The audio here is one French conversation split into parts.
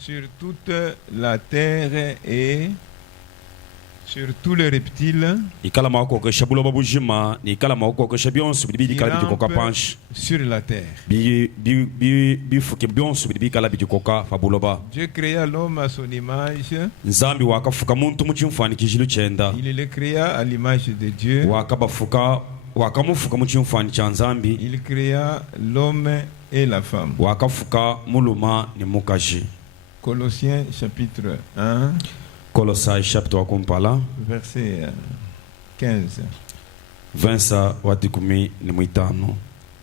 sur toute la terre et sur tous les reptiles qui rampent sur la terre. Dieu créa l'homme à son image. Il le créa à l'image de Dieu. Il créa l'homme et la femme. Colossiens chapitre 1. Colossae chapter wa kumpala verset 15.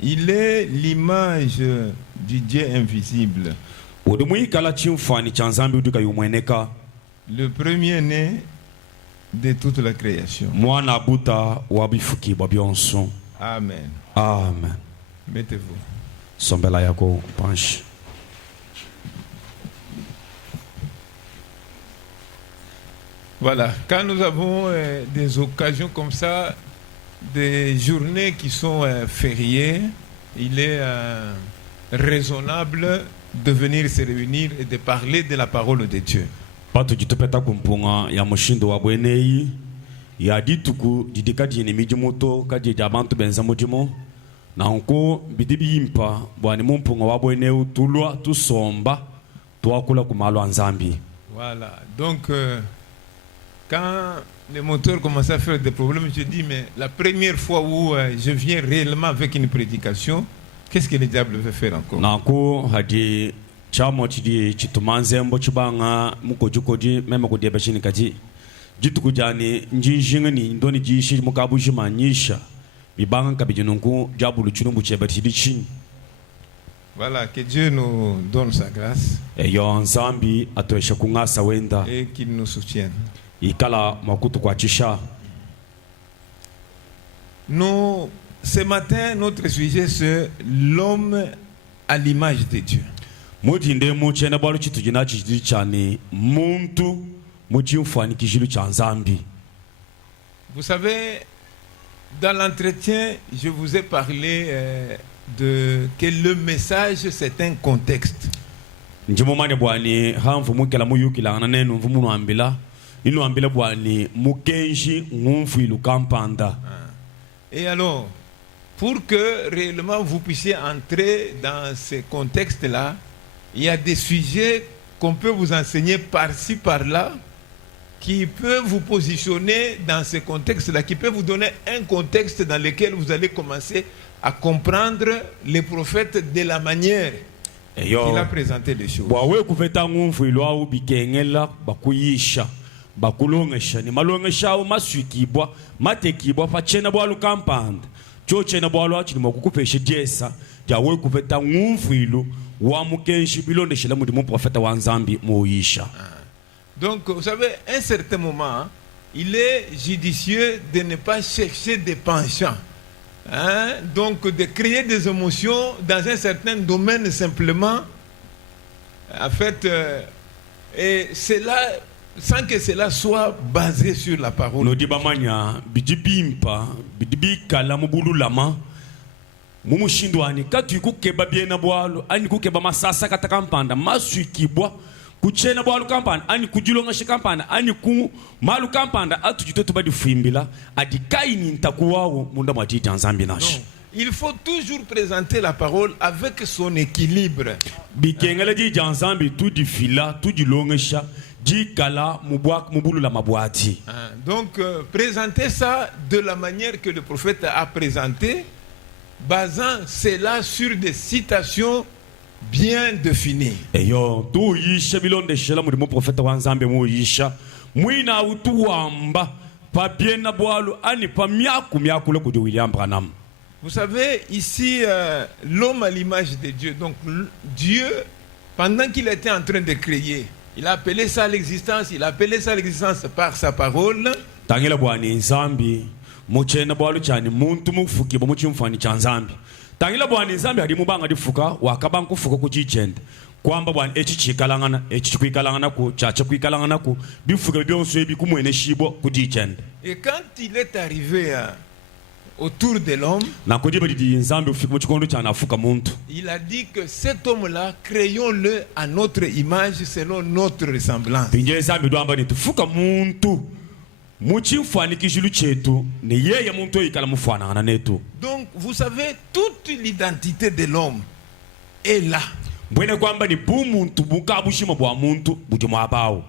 Il est l'image du Dieu invisible, le premier-né de toute la création. Amen. Amen. Mettez-vous. Sombela yako panshi. Voilà, quand nous avons des occasions comme ça, des journées qui sont fériées, il est raisonnable de venir se réunir et de parler de la parole de Dieu. Voilà, donc quand les moteurs commencent à faire des problèmes, je dis, mais la première fois où je viens réellement avec une prédication, qu'est-ce que le diable veut faire encore? Voilà, que Dieu nous donne sa grâce et qu'il nous soutienne. Nous, ce matin, notre sujet c'est l'homme à l'image de Dieu. Vous savez, dans l'entretien, je vous ai parlé de que le message c'est un contexte. Et alors, pour que réellement vous puissiez entrer dans ce contexte-là, il y a des sujets qu'on peut vous enseigner par-ci, par-là, qui peuvent vous positionner dans ce contexte-là, qui peuvent vous donner un contexte dans lequel vous allez commencer à comprendre les prophètes de la manière qu'il a présenté les choses. Donc, vous savez, à un certain moment, il est judicieux de ne pas chercher des penchants. Donc, de créer des émotions dans un certain domaine simplement, en fait, et cela, sans que cela soit basé sur la parole. Non. Il faut toujours présenter la parole avec son équilibre. Donc, présenter ça de la manière que le prophète a présenté, basant cela sur des citations bien définies. Vous savez, ici, l'homme à l'image de Dieu. Donc, Dieu, pendant qu'il était en train de créer, il a appelé ça à l'existence, il a appelé ça à l'existence par sa parole. Et quand il est arrivé autour de l'homme, na kujiba didi nzambe ufika mu chikondo cha nafuka muntu il a dit que cet homme-là, créons-le à notre image selon notre ressemblance. pinje nzambe ndo amba ni tufuka muntu mu chimfanikishilo chetu ni yeye muntu ikala mufanana netu. Donc, vous savez, toute l'identité de l'homme est là. Mbwene kwamba ni bumuntu bukabushima bwa muntu buti mwabawo.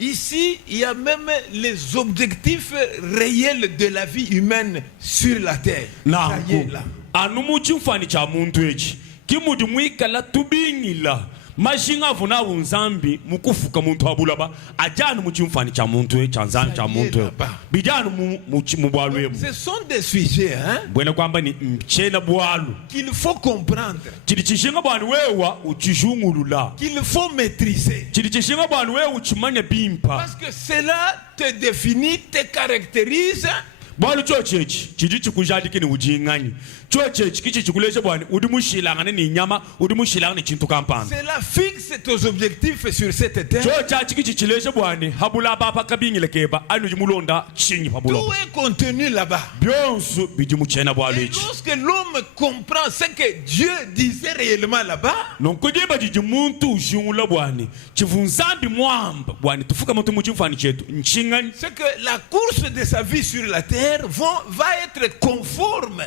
Ici, il y a même les objectifs réels de la vie humaine sur la terre. Ça y est là. Anu mu chimfani cha muntu echi kimudi mwikala tubingila mashinga vuna unzambi mukufuka muntu abulaba ajanu mu chimfani cha muntu cha nzambi cha muntu bijanu mu bwalwemu. Ce sont des sujets mbwene kwamba ni mchena bwalu qu'il faut comprendre, chili chishinga bwani wewa uchishungulula qu'il faut maîtriser, chili chishinga bwani wewa uchimanya bimpa parce que cela te définit, te caractérise. Bwalu chochechi chiji chikujadiki ni ujingani chochechi kichi chikuleshe bwani udimushilangane ni nyama udimushilangane chintu kampana. Cela fixe tes objectifs sur cette terre. Chochachi kichi chileshe bwani habula bapa kabingile keba anu jimulonda chinyi pabula. Tout est contenu là-bas. Byonsu bijimuchena bwalu Et ichi. lorsque l'homme comprend ce que Dieu disait réellement là-bas, Nonkujiba jijimuntu ushungula bwani chivunzambi mwamba bwani tufuka muntu muchimfani chetu nchingani. c'est que la course de sa vie sur la terre va être conforme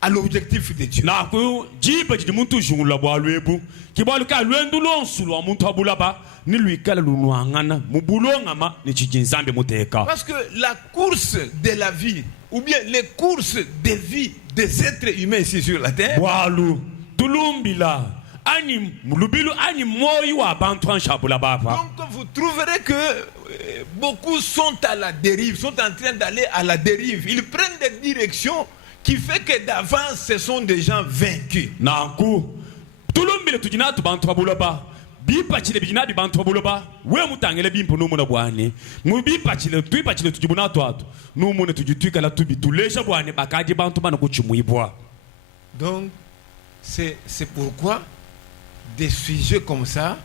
à l'objectif de Dieu. Na ku jiba jijimuntu ushungula bwalu ebu kibalu ka lwendu lonsu lwa muntu abulaba ni lwikala lunwangana mubulongama ni chijinzambi muteka. Parce que la course de la vie, ou bien les courses de vie des êtres humains ici sur la terre, Bwalu tulumbila ani mulubilu ani moyi wa bantu anshabula baba. donc vous trouverez que beaucoup sont à la dérive, sont en train d'aller à la dérive. Ils prennent des directions qui fait que d'avance ce sont des gens vaincus. Nanku tulumbile tujina tu bantu abula ba bipa chile bijina bi bantu abula ba we mutangele bimpo no muna bwane mu bipa chile tuipa chile tujibuna tu atu no muna tujitwika la tubi tulesha bwane bakaji bantu bana kuchimuyibwa. Donc c'est pourquoi des sujets comme ça,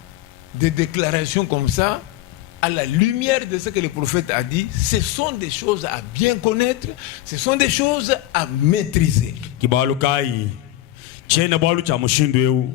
des déclarations comme ça, à la lumière de ce que le prophète a dit, ce sont des choses à bien connaître, ce sont des choses à maîtriser. Kibalu kai chena balu cha mushindu eu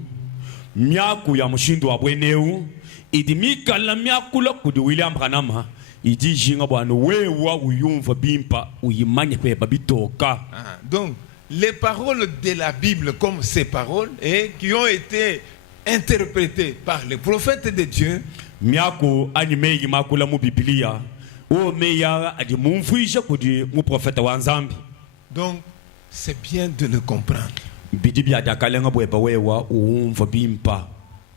miaku ya mushindu wa bweneu idi mikala miaku la kudi William Branham idi jinga bwana wewa uyumva bimpa uyimanye peba bitoka. Donc les paroles de la Bible comme ces paroles qui ont été interprétées par les prophètes de Dieu, miaku animeyi makula mu Biblia o meya adi mumfuisha kudi mu prophète wa nzambi. Donc c'est bien de le comprendre. Bidibia dakalenga bweba wewa uumva bimpa.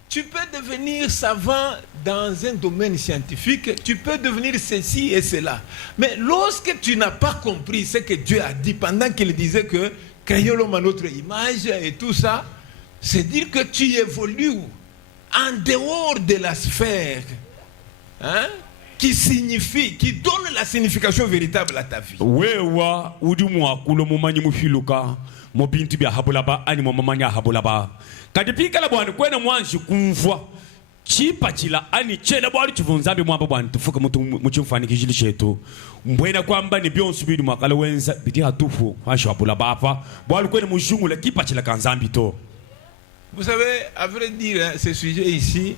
Tu peux devenir savant dans un domaine scientifique, tu peux devenir ceci et cela. Mais lorsque tu n'as pas compris ce que Dieu a dit pendant qu'il disait que créons l'homme à notre image et tout ça, c'est dire que tu évolues en dehors de la sphère qui signifie, qui donne la signification véritable à ta vie. Wewa udimu akulo mumanyi mufiluka mo bintu bya habulaba ani mo mamanya habulaba kadipika la bwana kwena mwanji kumvwa chipa chila ani chela bwali chivunzambi mwamba bwana tufuka mutu muchimfanikishili chetu mbwena kwamba ni byonsu bidi mwakala wenza biti hatufu kwasho habulaba apa bwali kwena mushungula kipa chila kanzambi to. Vous savez, à vrai dire, ce sujet ici,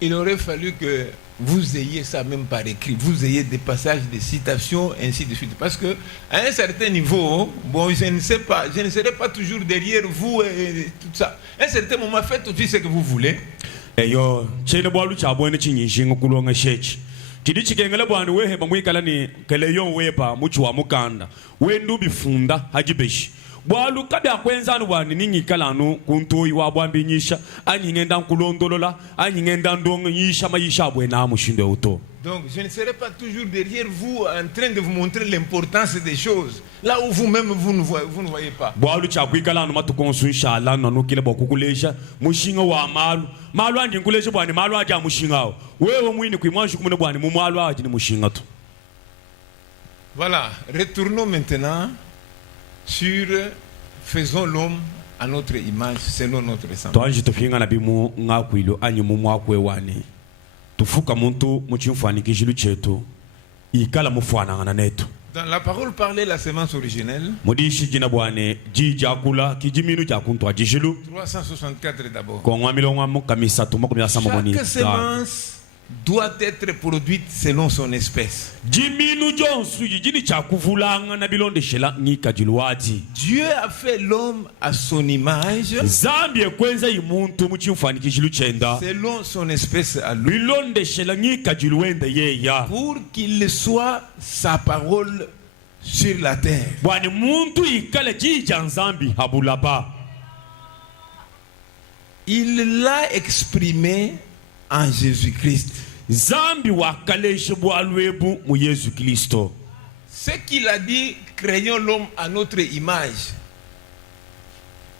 il aurait fallu que vous ayez ça même par écrit, vous ayez des passages, des citations, ainsi de suite. Parce que à un certain niveau, bon, je ne sais pas, je ne serai pas toujours derrière vous et tout ça. À un certain moment, faites tout ce que vous voulez. Eyo, chele bwalu cha bwene chinyishinga kulonga shechi. Chidi chikengele bwana wehe bamwikala ni keleyo wepa muchu wa mukanda. We ndubi funda hajibeshi. Bwalu kabya kwenzanu bwana ningikala no kuntoyi wa bwambi nyisha anyingenda nkulondolola anyingenda ndongo yisha mayisha bwena mushinde uto. Donc je ne serai pas toujours derrière vous en train de vous montrer l'importance des choses là où vous-même vous ne voyez pas. Bwalu cha kwikala no matukonsu inshallah nanu kile bokukulesha mushinga wa malu andi nkulesha bwana malu aja mushinga wewe mwini kwimwanshi kumune bwana mu malu aji ni mushinga to. Voilà, retournons maintenant sur faisons l'homme à notre image selon notre semblance. Twanji tufinga na bimu ngakwilo anyi mu mwakwe wane tufuka muntu muchimfanikishilo chetu ikala mufana ngana netu. Dans la parole parlée, la sémence originelle, mudishi jina bwane jijakula kijiminu jakuntwa jijilu 364 d'abord. kwa ngwamilonga mukamisa tumakumya samamoni Chaque sémence doit être produite selon son espèce. jiminu jonsu jijini chakuvulanga na bilonde shela ngika jiluwati Dieu a fait l'homme à son image, zambi ekwenza imuntu muchimfani kijilu chenda selon son espèce à lui, bilonde shela ngika jiluwende yeya pour qu'il soit sa parole sur la terre. bwani muntu ikale jija nzambi habulaba Il l'a exprimé en Jésus-Christ. zambi wakaleshe bwalwebu mu Yesu Kristo. Ce qu'il a dit, créons l'homme à notre image.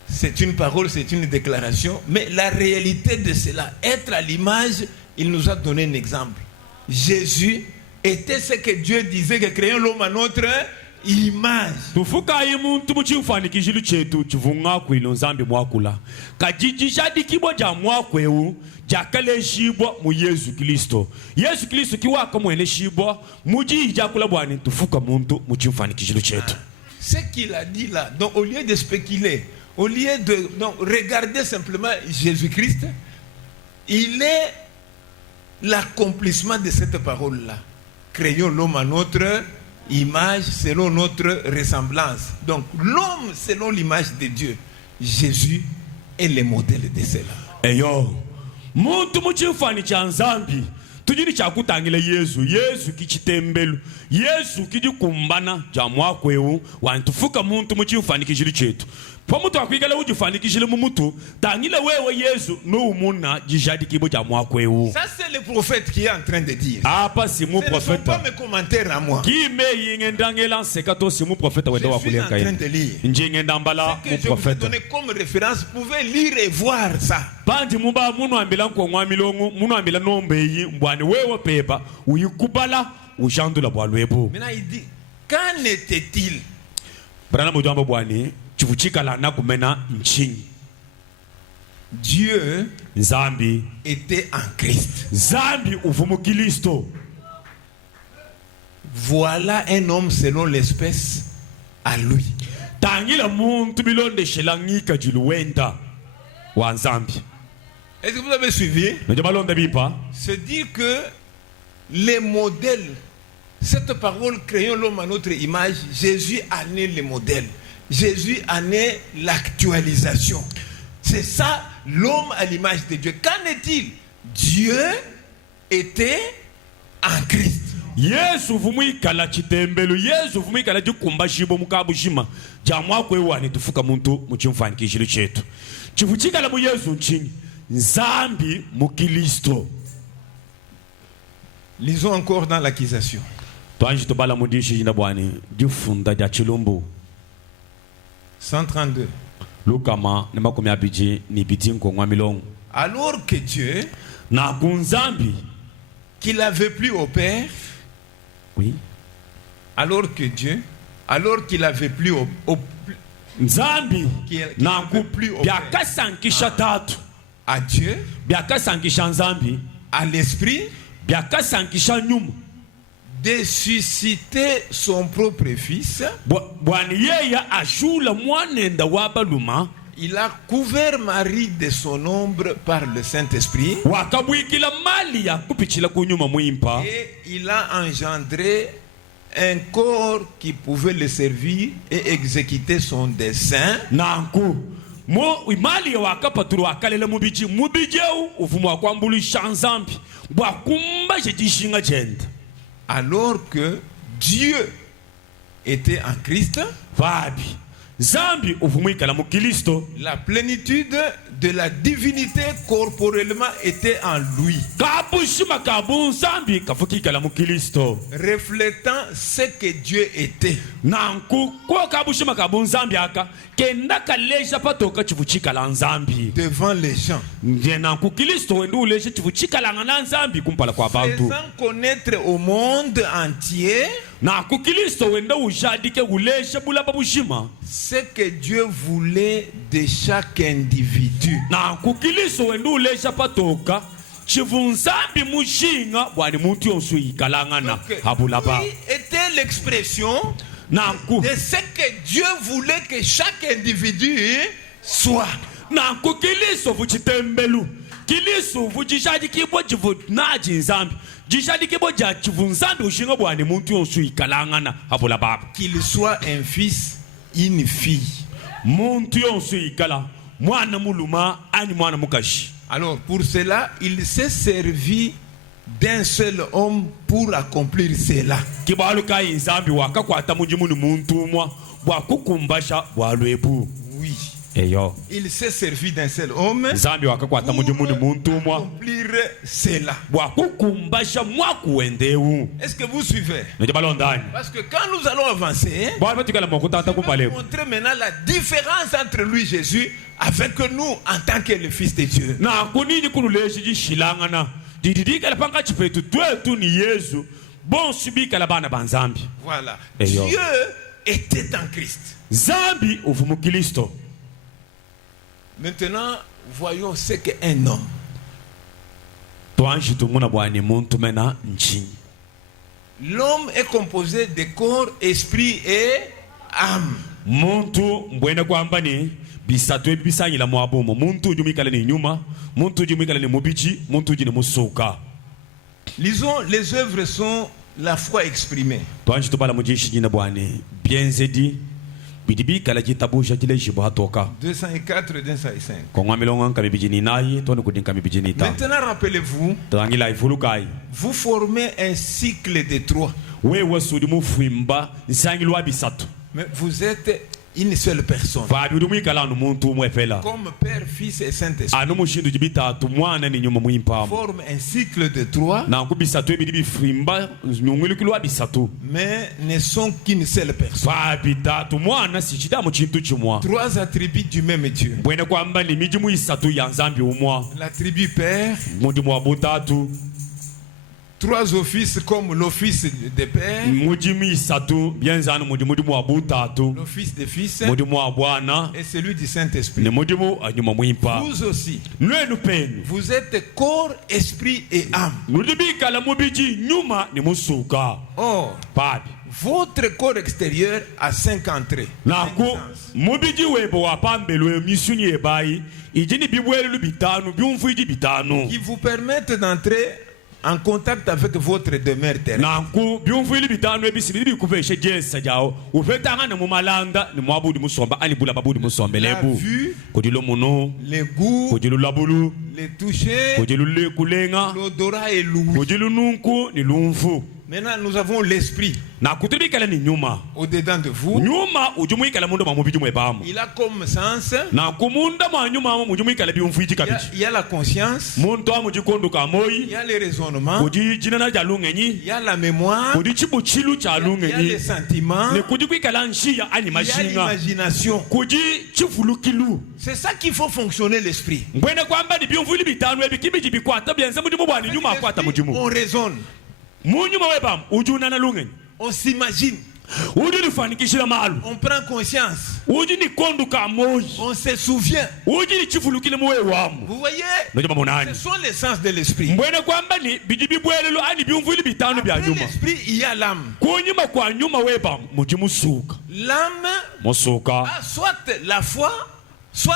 C'est une parole, c'est une déclaration, mais la réalité de cela, être à l'image, il nous a donné un exemple. Jésus était ce que Dieu disait, que créons l'homme à notre image. tufukaye muntu muchimfani kijilu chetu chivunga kwilo nzambi mwakula kajijishadikibwa ja mwakwewu jakaleshibwa mu Yesu Kristo. Yesu Kristo kiwaka mweleshibwa mujijakula bwani tufuka muntu muchimfani kijilu chetu. Ce qu'il a dit là, donc au lieu de spéculer, au lieu de regarder simplement Jésus-Christ, il est l'accomplissement de cette parole-là. Créons l'homme à notre image, selon notre ressemblance. Donc l'homme selon l'image de Dieu. Jésus est le modèle de cela. Eyo muntu muchimfani cha nzambi tujini chakutangile Yesu kichitembelu Yesu kijikumbana ja mwakwewu wantufuka muntu muchimfani kijilu chetu pamutu akwigala ujifanikishile mumutu tangile wewe Yesu no umuna jijadikibo ja mwakwewu. Ça c'est le prophète qui est en train de dire. Apa si mu Ce ne sont prophète pas mes commentaires à moi. ki me yingendangela sekato si mu prophète Je wenda suis wakulia en train kai de lire. njengendambala Ce mu que je vous ai prophète donné comme référence, vous pouvez lire et voir ça. bandi muba munu ambila nko mwamilongo munu ambila nombeyi mbwani wewe pepa uyikubala ujandula bwalwebu. Maintenant il dit, qu'en était-il? Brana mujamba bwani chivuchikala na kumena nchini. Dieu Zambi était en Christ. zambi uvumu Kristo. Voilà un homme selon l'espèce à lui. Tangila muntu bilonde shelangika jiluwenda wa zambi. Est-ce que vous avez suivi? Najabalonda bipa C'est dire que les modèles, cette parole créons l'homme à notre image, Jésus a né le modèle. Jésus a né l'actualisation. C'est ça l'homme à l'image de Dieu. Qu'en est-il? Dieu était en Christ. Yesu vumwikala chitembelu Yesu vumwikala jikumba shibo mukabu shima jamwa kwewani tufuka muntu muchimfani kishilu chetu chivuchikala mu Yesu nchini nzambi mu Kristo. Lisons encore dans l'accusation. Twanji tobala mudishi jina bwani difunda ja chilumbu 132. lukama ni makumi abiji ni biti nkongwa milongo. Alors que Dieu, Na kunzambi qu'il avait plu au Père, oui alors que Dieu, alors qu'il avait plu au nzambi Qui na veut ku plus au byakasankisha tatu à Dieu, byakasankisha nzambi à l'Esprit, byakasankisha nyuma de susciter son propre fils. bwani yeya ashula mwanenda wabaluma Il a couvert Marie de son ombre par le Saint-Esprit wakabwikila mali ya kupichila kunyuma mwimpa et il a engendré un corps qui pouvait le servir et exécuter son dessein. nanku mo imali ya wakapaturu wakalele mubijeu ufumu wa kwambulisha nzambi bwakumba jejishinga jenda. Alors que Dieu était en Christ, Vabi zambi uvumwikala mu Kristo la plénitude de la divinité corporellement était en lui, kabushima kabu zambi kafukikala mu Kristo reflétant ce que Dieu était. nanku kwa kabushima kabu zambi aka kenda kalesha patoka chivuchikala nzambi Devant les gens, nje nanku Kristo wendu ulesha chivuchikala ngana nzambi kumpala kwa bantu faisant connaître au monde entier nanku Kristo wenda ujadike ulesha bulaba bushima ce que Dieu voulait de chaque individu. nanku Kristo wendu ulesha patoka chivunzambi mushinga bwani muntu yonsu yikalangana Donc, habulaba lui était l'expression nanku de ce que Dieu voulait que chaque individu soit. nanku kiliso vuchitembelu kiliso vuchishadi kibo chivu naji nzambi jishadi kibo ja chivu nzambi ushinga bwane muntu yonsu ikalangana habula baba Qu'il soit un fils, une fille. muntu yonsu ikala mwana muluma ani mwana mukashi. Alors pour cela, il s'est servi d'un seul homme pour accomplir cela. Kibalu kai nzambi wakakwata mujimuni muntu mwa bwakukumbasha bwalwebu. Oui. Eyo Il s'est servi d'un seul homme nzambi wakakwata pour mujimuni muntu mwa accomplir cela. bwakukumbasha mwa kuendewu. Est-ce que vous suivez? Njabalondani Parce que quand nous allons avancer, bwana batikala mokutata on va kupalebu montrer maintenant la différence entre lui, Jésus, avec nous en tant que le Fils de Dieu. na kunini kululeshi jishilangana dididikala panga chipetu twetu ni Yesu bonsi bikala bana banzambi. Voilà. Eyo. Dieu était en Christ. Zambi uvumu Kristo. Maintenant, voyons ce qu'est un homme. Twanshi tumuna bwani muntu mena nchini. L'homme est composé de corps, esprit et âme. Muntu mbwene kwamba ni bisatu ebisanyila mwabumo muntu jumikala ni nyuma muntu jumikala ni mubichi muntu jini musuka. Lisons, les œuvres sont la foi exprimée. Twanshi tubala mujishi jina bwani bienzedi bidibi kala jitabusha jile jibu hatoka 204, 205. kwa ngwamilonga nka bijini nayi toni kudinka bijini ta. Maintenant, rappelez-vous, Tangila ifulukai vous formez un cycle de 3. wewe sudi mufimba nsangilwa bisatu. Mais vous êtes une seule personne. Vabiru mwikala anu muntu mwefela. Comme Père, Fils et Saint-Esprit. Anu mushindu jibitatu mwana ni nyuma mwimpamu. Forme un cycle de 3, Na nkubisatu ebidi bifimba nyungwilikilwa bisatu. mais ne sont qu'une seule personne. Vabitatu mwana sichida mu chintu chimwa. 3 attributs du même Dieu. Bwene kwamba ni miji muisatu ya nzambi umwa. L'attribut Père, Mundi mwa butatu. 3 offices comme l'office de Père, Muji muisatu bienzanu mundi mwa butatu. l'office de Fils Mundi mwa bwana. et celui du Saint-Esprit. Ni mundi mu anyuma mwimpa. Vous aussi, Nwenu penu. vous êtes corps, esprit et âme. Nudibikala mubiji nyuma ni musuka. Or, Pabi. votre corps extérieur a 5 entrées. Naku mubiji webo wapambelwe misunyi ebayi ijini bibwelu bitanu byumfuiji bitanu. Qui vous permettent d'entrer en contact avec votre demeure terrestre. Naku byumfuili bitanu ebisibili bikuveshe jesa jao ufetanga na mumalanda ni mwabudi musomba ani bula babudi musombe La lebu vue, kudilo muno les goûts, kudilu labulu les toucher, kudilu lekulenga l'odorat et l'ouïe. kudilu nunku ni lumfu. Maintenant, nous avons l'esprit Na kutibikala ni nyuma au-dedans de vous. nyuma ujumuikala mundo mamubiji mwebamu. Il a comme sens, Na kumunda mwa nyuma mujumuikala byumfuiji kabiji. il y a la conscience, Muntu amujikonduka il moyi y a le raisonnement, kuji jina na jalungenyi il y a la mémoire, kuji chibuchilu cha il y a les lungenyi sentiments, ne kuji kwikala nshiya ani il y a mashinga l'imagination. kuji chifulukilu. C'est ça qu'il faut fonctionner l'esprit. Mbwene kwamba ni byumvuli bitanu ebikibiji bikwata byenze mudimu bwani nyuma akwata L'esprit, mudimu on raisonne, munyuma webam ujuna na lungenyi on s'imagine, uji nifanikishila malu on prend conscience, uji nikonduka moyi on se souvient. uji nichifulukile muwe wamu Vous voyez, nojama ce munani. sont les sens de l'esprit. Mbwene kwamba ni biji bibwelelu ani byumvuli bitanu bya Après nyuma l'esprit, il y a l'âme. kunyuma kwa nyuma webam muji musuka L'âme musuka a soit la foi, soit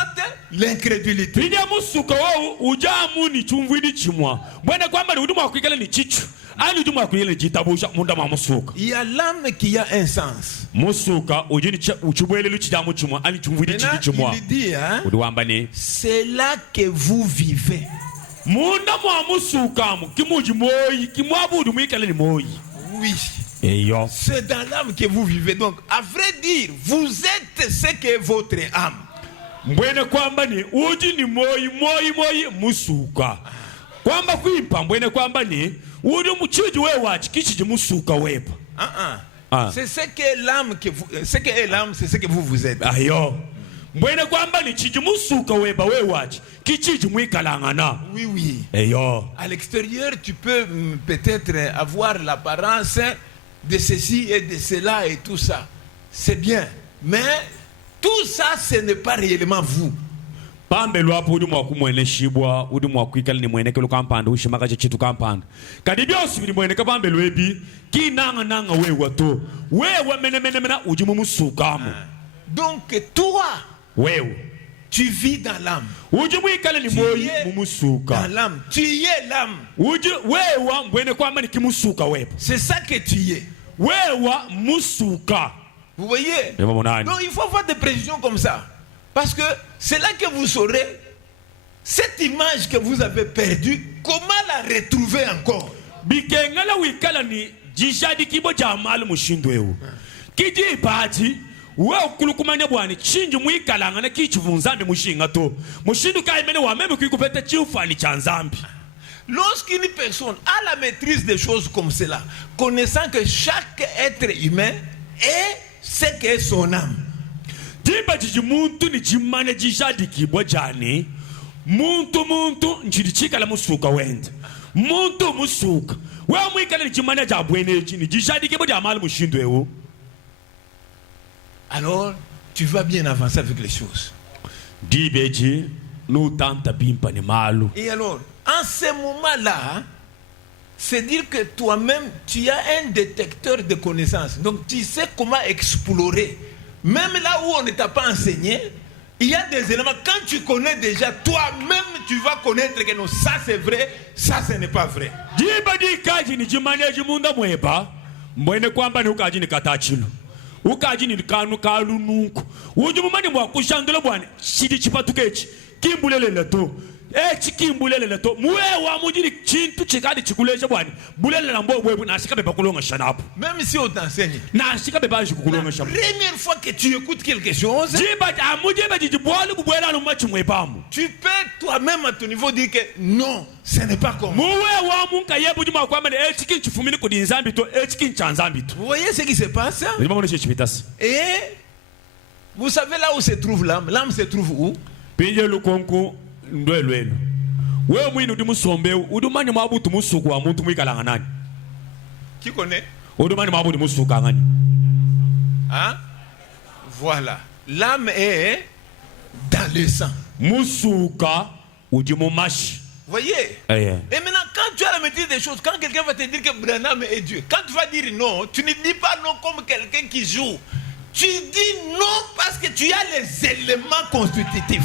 l'incrédulité. bija musuka wao ujamu ni chumvidi chimwa mbwene kwamba ni udimu akwikala ni chichu ani udimu akwikala ni chitabusha munda ma musuka Il y a l'âme qui a un sens. musuka ujini uchubwelelu chijamu chimwa ani chumvidi Maintenant, chiki chimwa il dit, hein, udiwamba ni c'est là que vous vivez. munda mwa musuka mu kimuji moyi kimwabudu mwikala ni moyi. Oui. Eyo C'est dans l'âme que vous vivez. Donc, à vrai dire, vous êtes ce que votre âme. mbwene kwamba ni uji ni moyi musuka kwamba kuipa mbwene kwamba ni udi muchiji wewachi kichiji musuka wepa. Ah. C'est ce que l'âme que vous, ce que est l'âme, c'est ce que vous êtes. Ayo mbwene kwamba ni chiji musuka weba wewachi kichiji mwikalangana. Oui, oui. Eyo À l'extérieur, tu peux peut-être avoir l'apparence de ceci et de cela et tout ça. C'est bien. Mais tout ça, ce n'est pas réellement vous. pambe lwapo udi mwaku mwene shibwa udi mwaku ikali ni mwene kelo kampanda ushimaka chitu kampanda kadi byosi bili mwene kapambe lwebi ki nanga wewa to wewa mena udi mumusukamo. Donc toi, wewe tu vis dans l'âme. Udi mwikale ni moyi mumusuka. Dans l'âme, tu y es l'âme. Udi wewa mwene kwamba ni kimusuka wepo. C'est ça que tu y es. Wewa musuka. Vous voyez? Donc il faut avoir des précisions comme ça. Parce que c'est là que vous saurez cette image que vous avez perdue, comment la retrouver encore. Bikengala wikala ni jishadi kibo jamal mushindweu. Kiji bati we kulukumanya bwani chinji mwikalanga na kichivunzambi mushinga to. Mushindu kaimene wa meme kikupete chiufani chanzambi. Lorsqu'une personne a la maîtrise des choses comme cela, connaissant que chaque être humain est ce qu'est son âme. Tiba jiji muntu ni jimane jishadi kibo jani. Muntu nchirichika la musuka wende. Muntu musuka. Wewe mwikale ni jimane jabwene chini jishadi kibo jamal mushindweu. Alors, tu vas bien avancer avec les choses. Dibeji nous tente bimpa ni malu. Et alors, en ce moment-là, c'est dire que toi-même, tu as un détecteur de connaissances. Donc, tu sais comment explorer. Même là où on ne t'a pas enseigné, il y a des éléments. Quand tu connais déjà, toi-même, tu vas connaître que non, ça c'est vrai, ça ce n'est pas vrai. Dibadi kaji ni jimane jimunda mweba. Mwene kwamba ni ukaji ni katachilo. Ukaji ni kanu kalu nuku. Ujumumani mwa kushandula bwane. Shidi chipatukechi. Kimbulele leto. Chikimbulele leto. Mwewa mujini chintu chikadi chikuleja bwane. Bulele na mbo webu na ashika beba kulonga shanapu. Même si on t'enseigne. Na ashika beba kulonga shanapu. La première fois que tu écoutes quelque chose, tu peux toi-même à ton niveau dire que non, ce n'est pas comme. Vous voyez ce qui se passe? Et vous savez là où se trouve l'âme? L'âme se trouve où? Qui connaît? Hein? Voilà. L'âme est dans le sang. Musuka udimumashi. Voyez? Et maintenant, quand tu as la maîtrise des choses, quand quelqu'un va te dire que Branham est Dieu, quand tu vas dire non, tu ne dis pas non comme quelqu'un qui joue. Tu dis non parce que tu as les éléments constitutifs.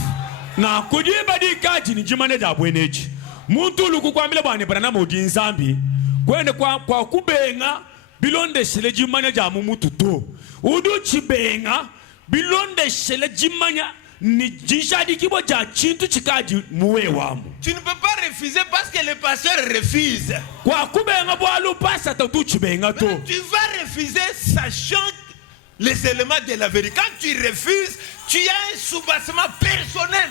Na kujiba di kaji ni jimane da bweneji. Muntu lukukwambile bwane Branham odinzambi. Kwene kwa kubenga bilonde shele jimane ja mumutu to. Udu chibenga bilonde shele jimanya ni jishadi kibo ja chintu chikaji muwe wamu. Tu ne peux pas refuser parce que le pasteur refuse. Kwa kubenga bwalu pasa tatu chibenga to. Tu vas refuser sachant les éléments de la vérité. Quand tu refuses, tu as un soubassement personnel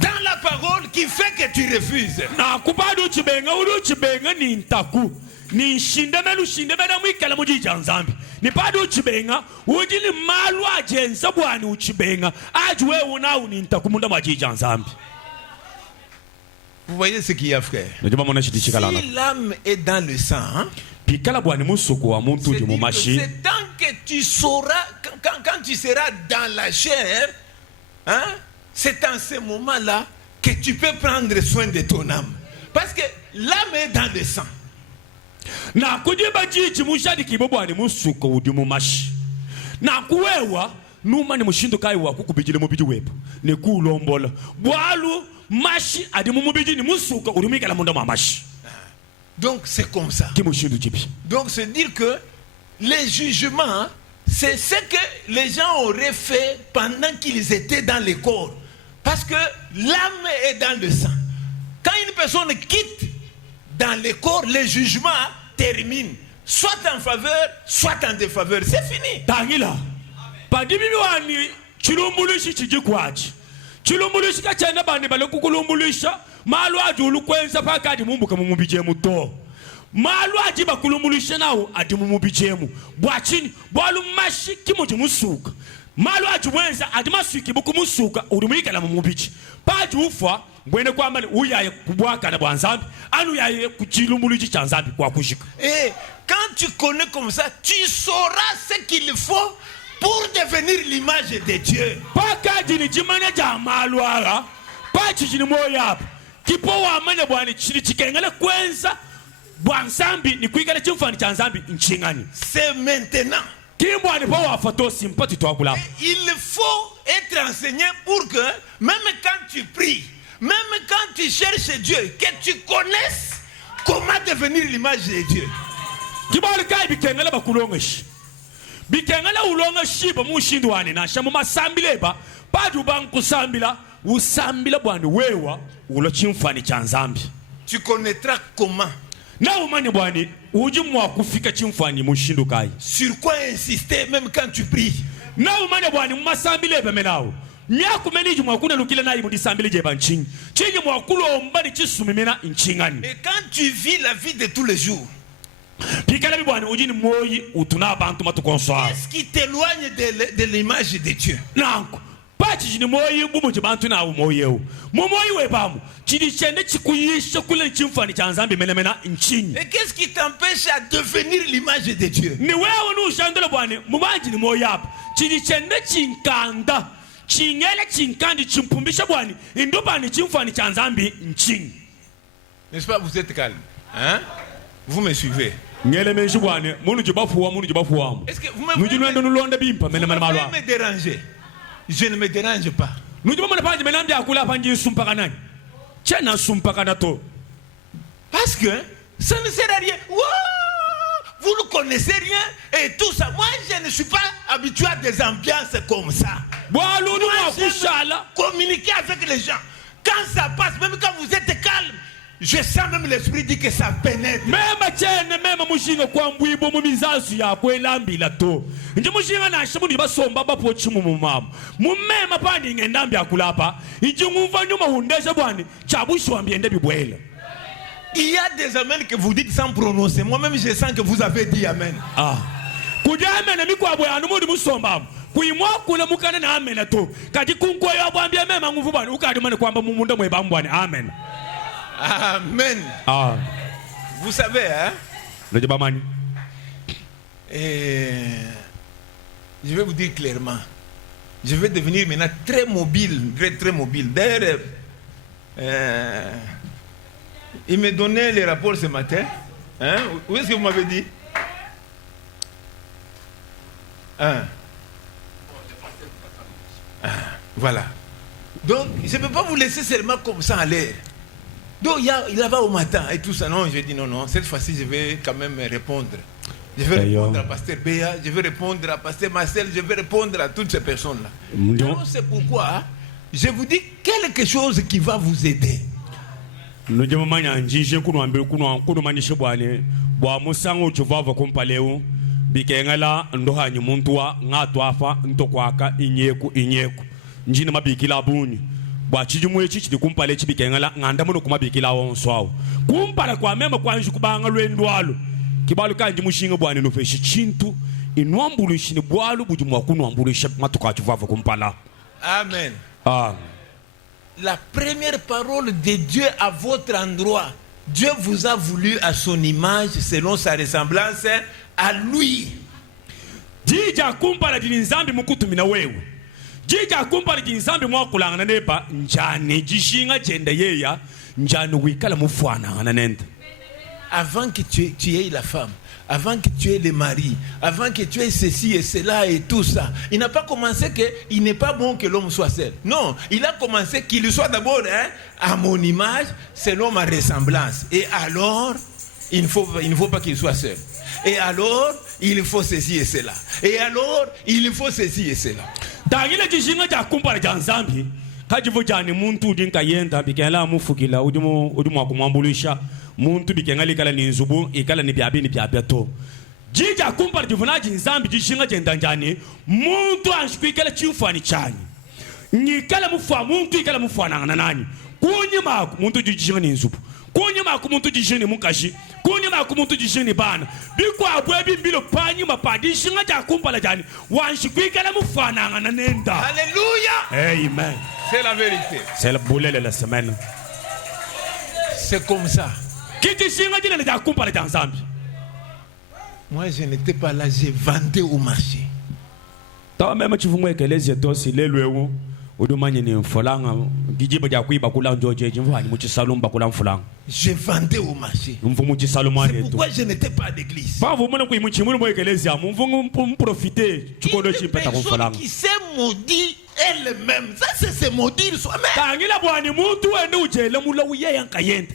dans la parole qui fait que tu refuses. Na kupadu chibenga udu chibenga ni ntaku. Ni shindemelu mwikala mujija nzambi. Ni padu chibenga ujili malu ajenza bwani uchibenga ajwe unau ni ntakumunda majija nzambi. Vous voyez ce qu'il y a, frère? Si l'âme est dans le sang, c'est tant que tu sauras, quand tu seras dans la chair, hein, c'est en ce moment-là que tu peux prendre soin de ton âme. Parce que l'âme est dans le sang. Na kujiba jiji mushadi kibobo ni musuko udi mumashi. Na kuwewa numa ni mushindo kai wa kukubijile mubiji wepo. Ne kulombola. Bwalu mashi adi mubiji ni musuko urumika la munda mamashi. Donc c'est comme ça. Donc c'est dire que les jugements, c'est ce que les gens auraient fait pendant qu'ils étaient dans le corps. Parce que l'âme est dans le sang. Quand une personne quitte dans le corps, le jugement termine. Soit en faveur, soit en défaveur. C'est fini. Tangila. Padimiwani chilumbulushi chijikwachi. Chilumbulushi kachana bani bale kukulumbuluisha. Malu ajulu kwenza paka adi mumbuka mumubijemu to. Malu ajiba kulumulisha nao adi mumubijemu. Bwachini bwalu mashi kimoji musuka. Malu ajuwenza adi masuki buku musuka urumika la mumubiji. Paji ufa mwene kwa mani uyaye kubwaka na bwanzambi. Anu yaye kuchilumulishi chanzambi kwa kushika. Et quand tu connais comme ça, tu sauras ce qu'il faut pour devenir l'image de Dieu. Paka adi ni jimane ja malu ara. pachi chini moya hapa kipo wa manya bwana chini chikengele kwenza bwansambi ni kuikala chimfani cha nzambi nchingani. C'est maintenant. Kimbwani po wa fato simpati to akula. Il faut être enseigné pour que même quand tu pries, même quand tu cherches Dieu, que tu connaisses comment devenir l'image de Dieu. Kibali kai bikengele bakulongeshi. Bikengele ulongeshi ba mushindwani na shamu masambileba padu bankusambila usambila bwana wewa ulo chimfani cha nzambi. Tu connaîtras comment. Na umanye bwana uji mwa kufika chimfani mushindu kai. Sur quoi insister même quand tu pries. Na umanye bwana masambileba menao. Nyaku meniji mwa kuna lukile na imu disambile jeba nchingi. Chingi mwa kulo ombani chisumimena nchingani. Et quand tu vis la vie de tous les jours, qu'est-ce qui t'éloigne de l'image de Dieu? Et qu'est-ce qui t'empêche à devenir l'image de Dieu? N'est-ce pas, vous êtes calme, hein? Vous me suivez? Est-ce que vous me dérangez? Je ne me dérange pas. Parce que ça ne sert à rien. Vous ne connaissez rien et tout ça. Moi, je ne suis pas habitué à des ambiances comme ça. Moi, j'aime communiquer avec les gens. Quand ça passe, même quand vous êtes calme, je sens même l'esprit dit que ça pénètre. Même mushinga kwa mbwibo mumizazu ya kwelambila to. Nje mushinga na shamu basomba bapochi mu mumama. Mumema pandi ngendambi akulapa. Nje ngumva nyuma hundesha bwani chabushi wambiende bibwele. Il y a des amens que vous dites sans prononcer. Moi-même je sens que vous avez dit amen. Ah. Kuja amen mikwa bwa anumudi musomba. Kuimwa kula mukana na amen to. Kati kunko yo bwambia mema nguvu bwani ukadi mane kwamba mumunda mwe bambwani amen. Amen. Ah. Vous savez, hein? Je vais vous dire clairement. Je vais devenir maintenant très mobile, très mobile. D'ailleurs, il me donnait les rapports ce matin. Hein? Où est-ce que vous m'avez dit? Hein? Ah, voilà. Donc, je ne peux pas vous laisser seulement comme ça à l'air. Donc il va au matin et tout ça. Non, je dis non, cette fois-ci je vais quand même répondre. Je vais répondre à Pasteur Béa, je vais répondre à Pasteur Marcel, je vais répondre à toutes ces personnes-là. Donc c'est pourquoi je vous dis quelque chose qui va vous aider. Bwachijumwe chichi dikumpale chibikengala ngandamuno kumabikila wonswawo kumpala kwa mema kwanju kubanga lwendwalo kibalu kanji mushinga bwana nofeshi chintu inwambulishini bwalu bujumwa kunwambulisha matuka chuvava kumpala. Amen. Ah. La première parole de Dieu à votre endroit, Dieu vous a voulu à son image selon sa ressemblance à lui. Dija kumpala dininzambi mukutumina wewe. Jija kumpala jinzambi mwakulangana nepa njani jishinga jenda yeya njani wikala mufwana nenda. Avant que tu aies la femme, avant que tu aies le mari, avant que tu aies ceci et cela et tout ça, il n'a pas commencé qu'il n'est pas bon que l'homme soit seul. Non, il a commencé qu'il soit d'abord à mon image, selon ma ressemblance. Et alors, il ne faut pas qu'il soit seul. Et alors, il faut ceci et cela. Et alors, il faut ceci et cela. Dagila jishinga ja kumpala janzambi kajivo jani muntu dinka yenda bikela mufukila udumu akumambulisha muntu bikengali kala ni nzubu ikala ni biabi to jija kumpala jivuna jinzambi jishinga jenda njani muntu anshikala chifani chani nikala mufa muntu ikala mufana nani kunyima muntu jishinga ni nzubu kunyima kumuntu jishini mukashi kunyima kumuntu jishini bana bikwa abwebi mbilo panyi mapadishinga ja kumpala jani wanshikala mufana nenda. Alléluia. Amen. C'est la vérité. C'est le boulet de la semaine. C'est comme ça. Moi je n'étais pas là, j'ai vendu au marché. udumanye ni mfolanga ngijiba ja kuiba kula njoje jimva ni muchisalum bakula mfolanga Je vendais au marché. mvu muchisaluma C'est letu pourquoi je n'étais pas d'église. ba vu mona kuimu chimu mo ekelezia mvu profiter chikondo Une chimpeta personne kumfolanga qui s'est maudit elle-même. Ça, c'est se maudire soi-même. kangila bwani muntu wende ujele mula uye yankayenda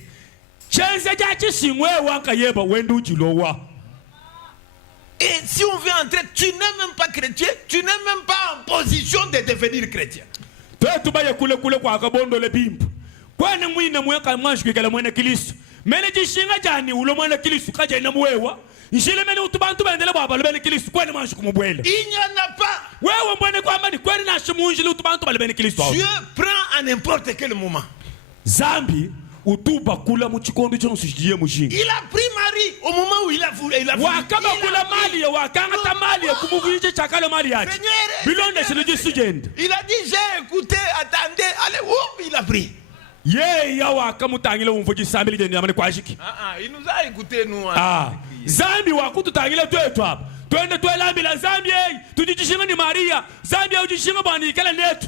chenze ja chisingwe wankayeba wende ujilowa. Et si on veut entrer, tu n'es même pas chrétien, tu n'es même pas en position de devenir chrétien. Twetu baye kule kule kwa kabondo le bimpu kwene mwina mweka mwashikela mwene Kristo mene jishinga jani ulo mwene Kristo kaje na mwewa njile mene utubantu bendele baba le Kristo kwene mwashi kumubwela Il n'y en a pas. wewe mbone kwamba ni kwene na shimunjile utubantu bale Kristo Dieu prend à n'importe quel moment. zambi utuba kula mu chikondo chonse chiye mushinga Il a pris Marie au moment où il a voulu. wakaba kula mali ya wakanga ta mali ya kumuvuje chakalo mali yake Seigneur, bilonde sinu sugenda il a dit j'ai écouté, attendez, allez, il a pris. ye ya wakamutangile umvuji sambili jeni amane kwashiki Il nous a écouté, nous. zambi wakututangile twetu hapa twende twelambila zambi tujijishinga ni Maria zambi ujishinga bwani ikala netu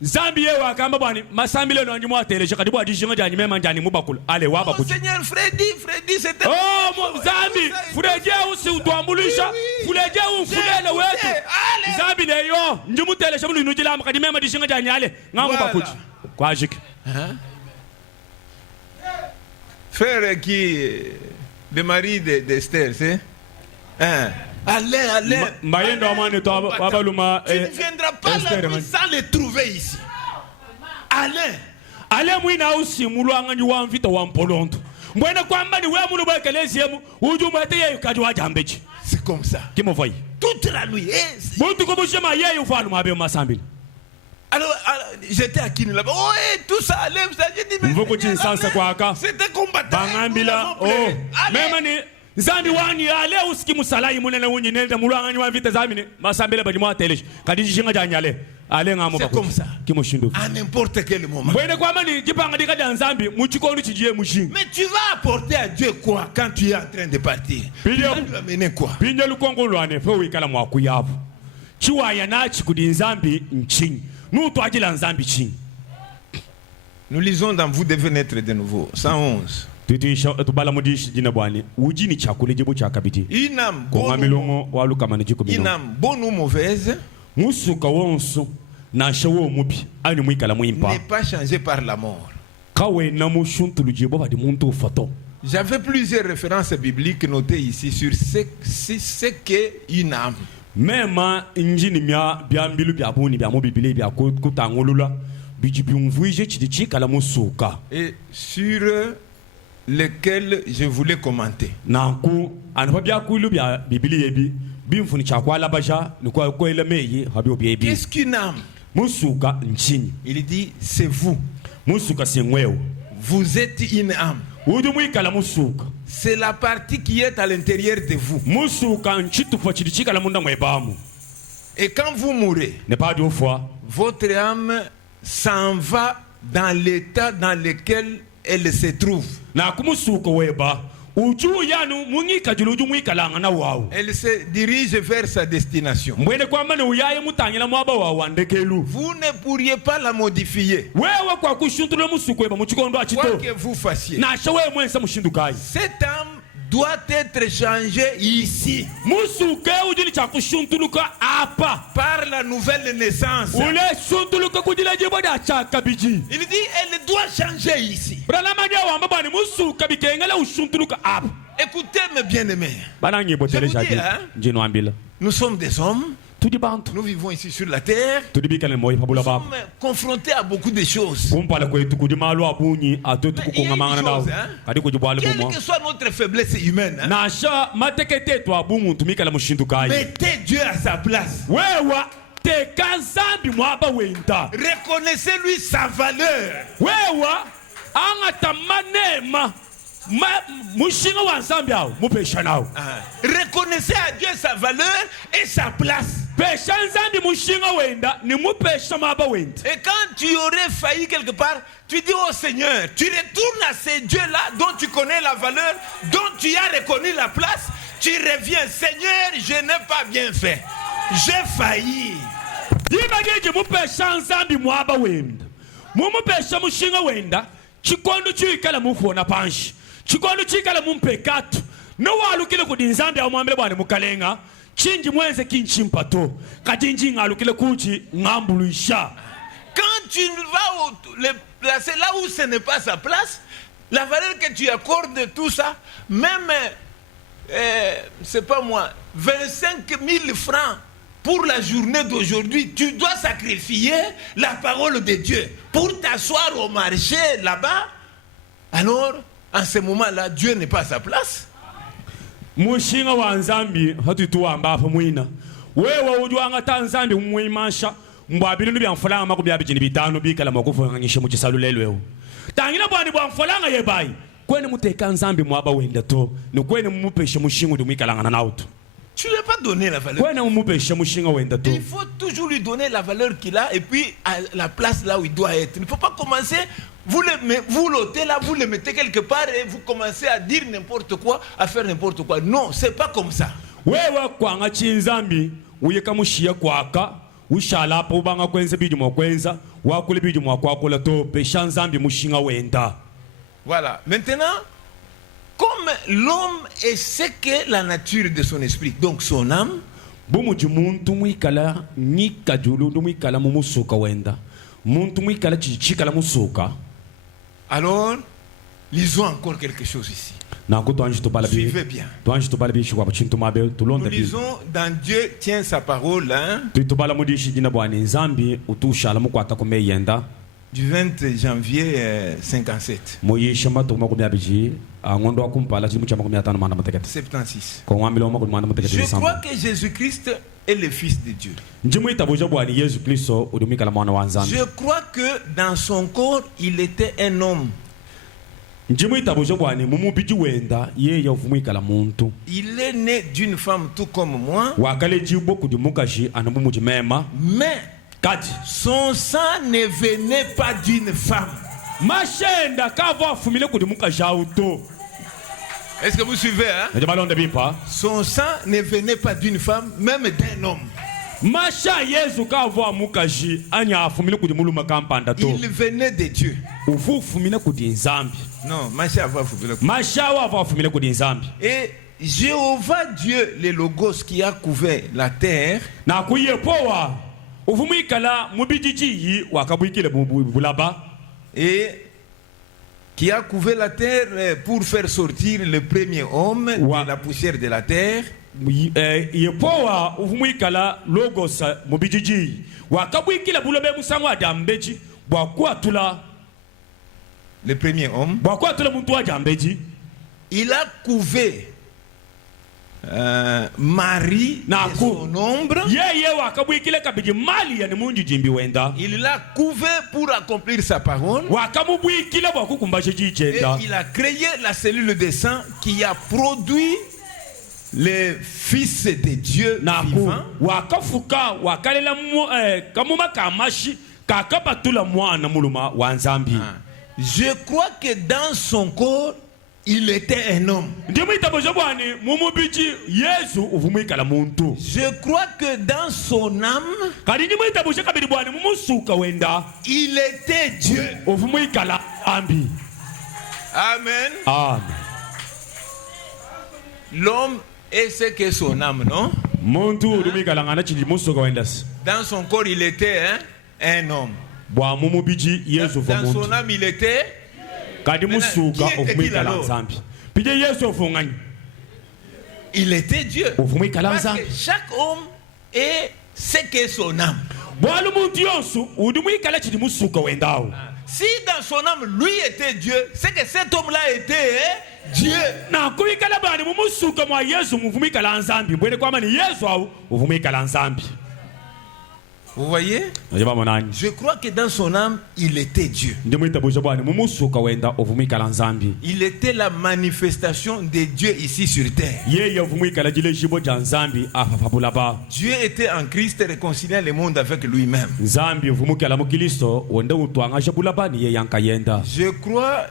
zambi ye wakamba bwani masambile no nji mwateleje kadi bwadi shinga jani mema njani mubakula ale waba kuji Seigneur, Freddy, c'était... zambi fuleje usi utwambulisha fuleje ufulele wetu zambi neyo nji muteleje mulu inujila kadi mema dishinga jani ale ngamu bakuji kwashiki Frère qui le mari d'Esther, c'est Allez. Mayendo amane to babaluma Tu ne viendras pas la nuit sans les trouver ici. ale mwina usi mulwanga nyi wamvita wa mpolondo mbwene kwamba ni wewe mulu bekelezi yemu ujumu ete yeyu kadi wajambeji. C'est comme ça. Kimo voyi Toute la nuit. muntu ko bushema yeyu ufalu mabe masambili. Alors, j'étais à Kini là-bas. Oh, tout ça allait. J'ai dit, mais c'était combattant. Bangambila, même ni zambi wani ale uski musalai munene wunyi nenda mulwanga nyi wamvita zamini masambile badi mwateleje kadi jishinga janyale ale ngamo c'est comme ça. Kimo shindu À n'importe quel moment. mbwene kwamba ni jipanga dikadi nzambi muchikondo chijiye mushinga. Mais tu vas apporter à Dieu quoi quand tu es en train de partir? Tu vas lui amener quoi? Binye lukongo lwane fe wikala mwaku yabu chiwaya nachi kudi nzambi nchinyi nutu ajila nzambi chini. Nous lisons dans Vous devez naître de nouveau 111. Tubala mudishi jina bwani ujini chakule jibu chakabiti Une âme bonne ou mauvaise musuka wonso na shawo mubi ani mwikala mwimpa n'est pas changée par la mort. kawe na mushuntulu jibo badi muntu fato. J'avais plusieurs références bibliques notées ici sur ce qu'est une âme. Mema injini mia biambilu biabuni biamu bibili bia kutangulula bijibiumvuije chidichika la musuka et sur lequel je voulais commenter. Nanku anfa biakulu bia bibili yebi bimfuni chakwala baja nikwa kwele meyi habio biebi. Qu'est-ce qu'une âme? Musuka nchini. Il dit c'est vous. Musuka sengweo. Vous êtes une âme. Udumwikala musuka. C'est la partie qui est à l'intérieur de vous. Musuka nchitu fa chidichika la munda mwebamu. Et quand vous mourrez, ne pas deux fois, votre âme s'en va dans l'état dans lequel elle se trouve. Na kumusuka weba uju yanu mungika juluju mwikala na wao. Elle se dirige vers sa destination. Mwene kwamba ne uyaye mutangila mwaba wa wandekelu. Vous ne pourriez pas la modifier. Wewe kwa kushuntula musuka weba muchikondo achito. Quoi que vous fassiez. Na shawe mwensa mushindukai. Cette âme doit être changée ici. Musuke ujini cha kushuntuluka apa. Par la nouvelle naissance. Ule shuntuluka kujila jibo da chaka biji. Il dit elle doit changer ici. Brana manya wamba bani musuka bikengala ushuntuluka apa. Écoutez mes bien-aimés. Je vous dis, nous sommes des hommes. Nous vivons ici sur la terre. Nous sommes confrontés à beaucoup de choses. Mais quelle que soit notre faiblesse humaine, mettez Dieu à sa place. Reconnaissez-lui sa valeur. Reconnaissez à Dieu sa valeur et sa place. Et quand tu aurais failli quelque part, tu dis au Seigneur, tu retournes à ces dieux-là dont tu connais la valeur, dont tu as reconnu la place, tu reviens, Seigneur, je n'ai pas bien fait. J'ai failli. Dibageje mupesha nzambi mwaba wenda. Mumupesha mushinga wenda. Chikondo chikala mufona panshi. Chikondo chikala mumpekatu. No walukile kudi nzambi ya mwambele bwane mukalenga. Chinji mwenze kinchimpato. Kajinji ngalukile kuchi ngambuluisha. Quand tu vas le placer là où ce n'est pas sa place, la valeur que tu accordes de tout ça, même, c'est pas moi, 25 000 francs pour la journée d'aujourd'hui, tu dois sacrifier la parole de Dieu pour t'asseoir au marché là-bas. Alors, en ce moment-là, Dieu n'est pas à sa place. Mushinga wa nzambi hatutu ambapo mwina. Wewe ujuanga ta nzambi mwimasha. Mbabili nubi amfalanga makubi abijini bitano bikala makufu ngangishe muchisalu lelwewo. Tangina bwani bwa amfalanga yebai. Kwene muteka nzambi mwaba wenda to. Nukwene mupeshe mushingu dumwikalanga na auto. Tu ne lui as pas donné la valeur. Il faut toujours lui donner la valeur qu'il a et puis à la place là où il doit être. Il ne faut pas commencer, vous l'ôtez là, vous le mettez quelque part et vous commencez à dire n'importe quoi, à faire n'importe quoi. Non, c'est pas comme ça. Wewe kwanga chinzambi, uyeka mushia kwaka, ushala pa ubanga kwenza bidi mwa kwenza, wakule bidi mwa kwakula to, pesha nzambi mushinga wenda. Voilà. Maintenant, comme l'homme est ce que la nature de son esprit, donc son âme, bumuji muntu mwikala nika julu mwikala mumusuka wenda. Muntu mwikala chichikala musuka. Alors, lisons encore quelque chose ici. Suivez bien. Nous lisons dans Dieu tient sa parole, hein, du 20 janvier 57. 76. Je crois que Jésus-Christ est le Fils de Dieu. Je crois que dans son corps, il était un homme. Il est né d'une femme tout comme moi. Mais son sang ne venait pas d'une femme. Est-ce que vous suivez, hein? Son sang ne venait pas d'une femme, même d'un homme. Il venait de Dieu. Non, et Jéhovah Dieu, le Logos qui a couvert la terre, et qui a couvert la terre pour faire sortir le premier homme de la poussière de la terre. Le premier homme, il a couvé Marie de son ombre. Il l'a couvé pour accomplir sa parole. Et il a créé la cellule de sang qui a produit le Fils de Dieu vivant. Je crois que dans son corps, il était un homme. Je crois que dans son âme, il était Dieu. Amen. L'homme est ce que son âme, non? Dans son corps, il était un homme. Dans son âme, il était. Il était Dieu. Parce que chaque homme est ce que son âme. Si dans son âme, lui était Dieu, c'est que cet homme-là était Dieu. Vous voyez? Je crois que dans son âme, il était Dieu. Il était la manifestation de Dieu ici sur terre. Dieu était en Christ réconciliant le monde avec lui-même. Je crois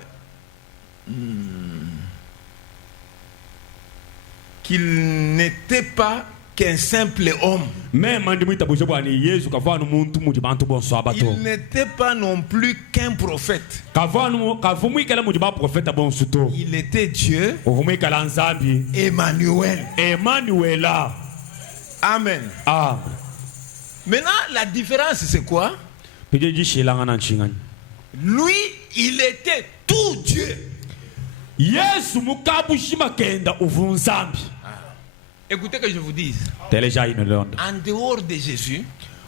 qu'il n'était pas qu'un simple homme. même ndimwita buje bwani Yesu kavanu muntu mu bantu bonso abato Il n'était pas non plus qu'un prophète. kavumwikala mu ba prophète bonso to Il était Dieu, ovumwikala nzambi Emmanuel. Emmanuela. Amen. Ah. Maintenant, la différence, c'est quoi? Pije jishilanga na nchingani. Lui, il était tout Dieu. Yesu mukabushima kenda uvunzambi. Écoutez que je vous dise. Teleja inolonda. En dehors de Jésus,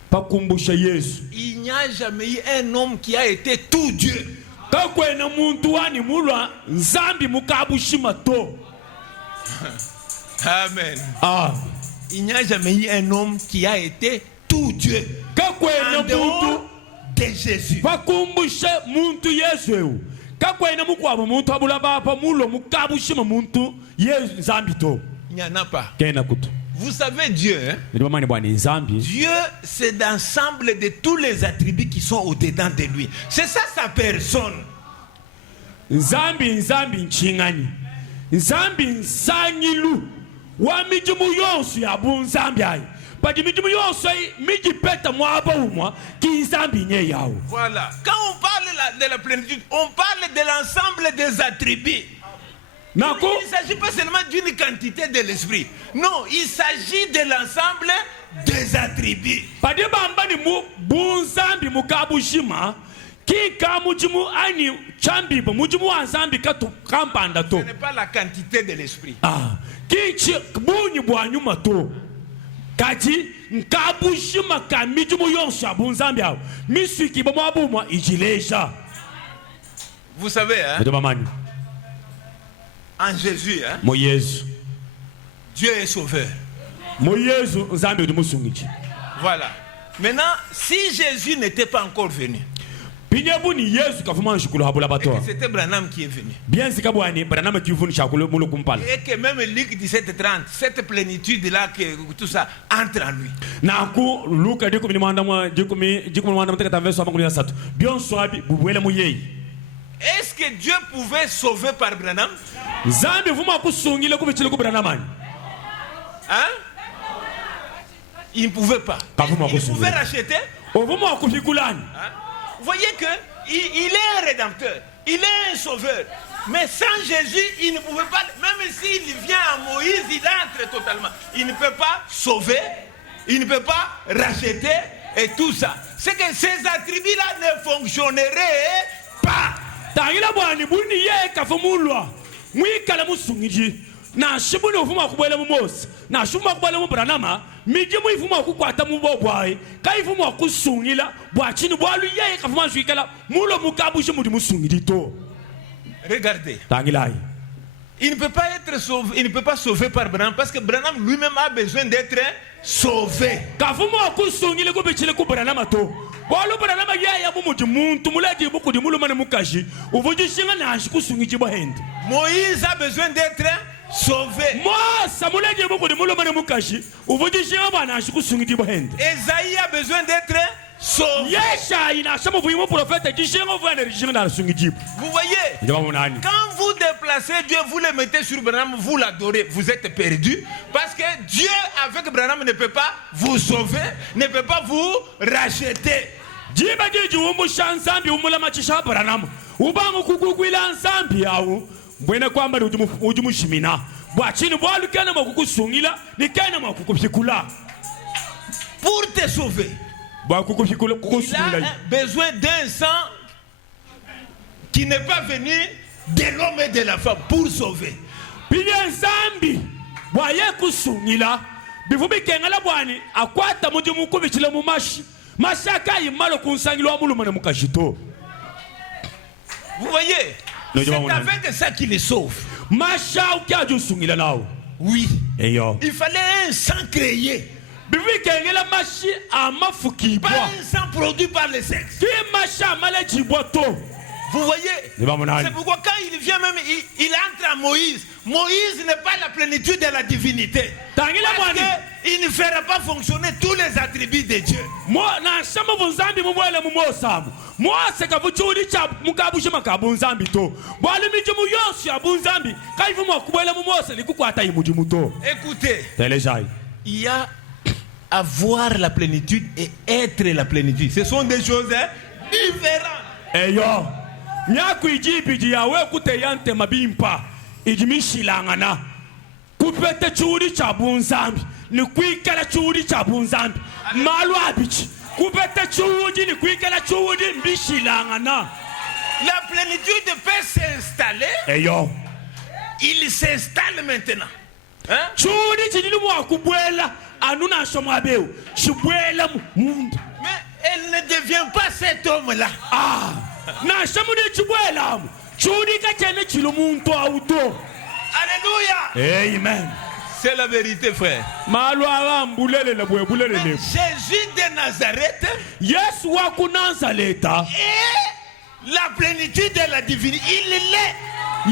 Pakumbusha Yesu. il n'y a jamais eu un homme qui a été tout Dieu. Kakwena muntu wani mulwa nzambi mukabushima to. Amen. Ah. Il n'y a jamais eu un homme qui a été tout Dieu. Kakwena En dehors muntu de Jésus. pakumbusha muntu Yesu. Kakwena mukwabo muntu abula baba mulo mukabushima muntu Yesu nzambi to. Il n'y en a pas. Kena kutu. Vous savez Dieu, hein? Dieu, c'est l'ensemble de tous les attributs qui sont au-dedans de lui. C'est ça sa personne. Nzambi nchingani. Nzambi nsanyilu. Wa mijimu yonsu ya bu nzambi ayi. Padi mijimu yonsu ayi miji peta mwaba umwa ki nzambi nye yao. Voilà. Quand on parle de la plénitude, on parle de l'ensemble des attributs. Il ne s'agit pas seulement d'une quantité de l'esprit. Non, il s'agit de l'ensemble des attributs. Padi bambani mu bunzambi mukabushima ki kamujimu ani chambibo mujimu anzambi katu kampanda to. Ce n'est pas la quantité de l'esprit. Ah, ki bunyi bwanyuma to. Kati nkabushima ka mijimu yonsu abunzambi ao. Miswiki bomwabumwa ijileja. Vous savez, hein? En Jésus, hein? Dieu est sauveur. Voilà. Maintenant, si Jésus n'était pas encore venu, et que c'était Branham qui est venu, et que même Luc 17:30, cette plénitude-là, tout ça entre en lui. Est-ce que Dieu pouvait sauver par Branham? Hein? Il ne pouvait pas. Il pouvait racheter. Hein? Vous voyez qu'il est un rédempteur. Il est un sauveur. Mais sans Jésus, il ne pouvait pas. Même s'il vient à Moïse, il entre totalement. Il ne peut pas sauver. Il ne peut pas racheter. Et tout ça. C'est que ces attributs-là ne fonctionneraient pas. Tangila bwani buni ye kafumulwa mwikala musungiji na shibuni ufuma kubwela mumosi na shuma kubwela mubranama miji muifuma kukwata mubobwaye kaifuma kusungila bwachini bwalu ye kafuma shwikala mulo mukabushi mudi musungiji to. Regardez. Tangila il ne peut pas être sauvé, il ne peut pas sauver par Branham parce que Branham lui-même a besoin d'être sauvé. Kafuma kusungile kubechile kubranama to. Moïse a besoin d'être sauvé. Esaïe a besoin d'être sauvé. Vous voyez, quand vous déplacez Dieu, vous le mettez sur Branham, vous l'adorez, vous êtes perdu. Parce que Dieu avec Branham ne peut pas vous sauver, ne peut pas vous racheter. Pour te sauver, il a besoin d'un sang qui n'est pas venu de l'homme et de la femme pour sauver. Vous voyez, c'est avec ça qu'il les sauve. Oui, il fallait un sang créé. Pas un sang produit par les sexes. Vous voyez, c'est pourquoi quand il vient même, il entre à Moïse. Moïse n'est pas la plénitude de la divinité. Parce qu'il ne fera pas fonctionner tous les attributs de Dieu. Écoutez, il y a avoir la plénitude et être la plénitude. Ce sont des choses différentes. Eyo. Nyaku ijibiji yawe kuteyante mabimpa. Ijimishilangana. Kupete churi chabunzambi. Ni kuikala churi chabunzambi. Malu abichi. Kupete churi ni kuikala churi mbishilangana. La plénitude peut s'installer. Eyo. Il s'installe maintenant. Hein? Churi chinilu mwakubwela. Anuna somabeu. Shubwela mundu. Mais elle ne devient pas cet homme-là. Ah. Na shamude chubwela. Churi kachene chilumuntu auto. Alléluia. Amen. C'est la vérité, frère. Jésus de Nazareth Yesu wa kunazaleta et la plénitude de la divinité. Il l'est.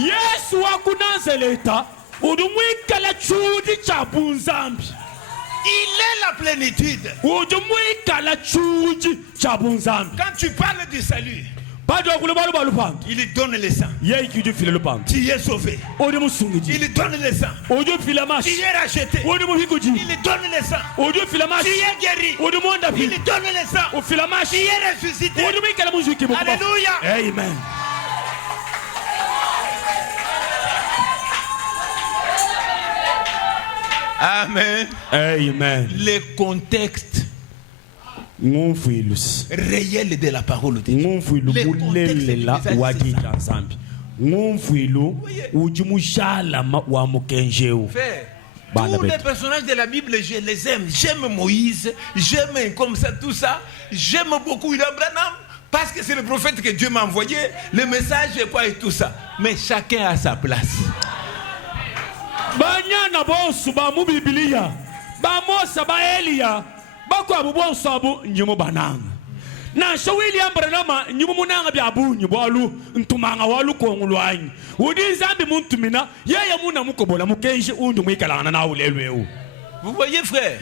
Yesu wa kunazaleta udumwikala chudi cha bunzambi. Il est la plénitude. Udumwikala chudi cha bunzambi. Quand tu parles du salut, il donne le sang. Tu es sauvé. Il donne le sang. Tu es racheté. Il donne le sang. Tu es guéri. Il donne le sang. Tu es ressuscité. Alléluia. Amen. Amen. Amen. Le contexte réel de la parole de Dieu. Tous les personnages de la Bible, je les aime. J'aime Moïse, j'aime comme ça, tout ça. J'aime beaucoup Abraham parce que c'est le prophète que Dieu m'a envoyé. Le message et quoi et tout ça. Mais chacun a sa place. Bako abubuwa sabu nyimu bananga na sho William Branham nyimu munanga byabu nyibwalu ntumanga walu kongulwanyi udi zambi muntumina yeye muna mukobola mukenje undu mwikalana na ulelwewu. Vous voyez, frère?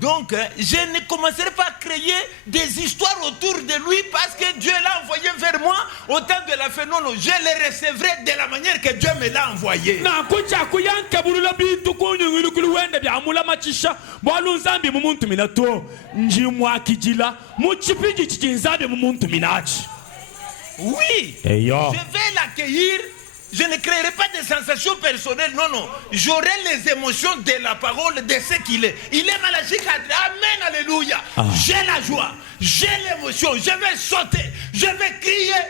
Donc, je ne commencerai pas à créer des histoires autour de lui parce que Dieu l'a envoyé vers moi au temps de la fin. Non, non, je les recevrai de la manière que Dieu me l'a envoyé. Oui, je vais l'accueillir. Je ne créerai pas de sensations personnelles, non, non. J'aurai les émotions de la parole, de ce qu'il est. Il est magique. Amen, alléluia. J'ai la joie, j'ai l'émotion, je vais sauter, je vais crier.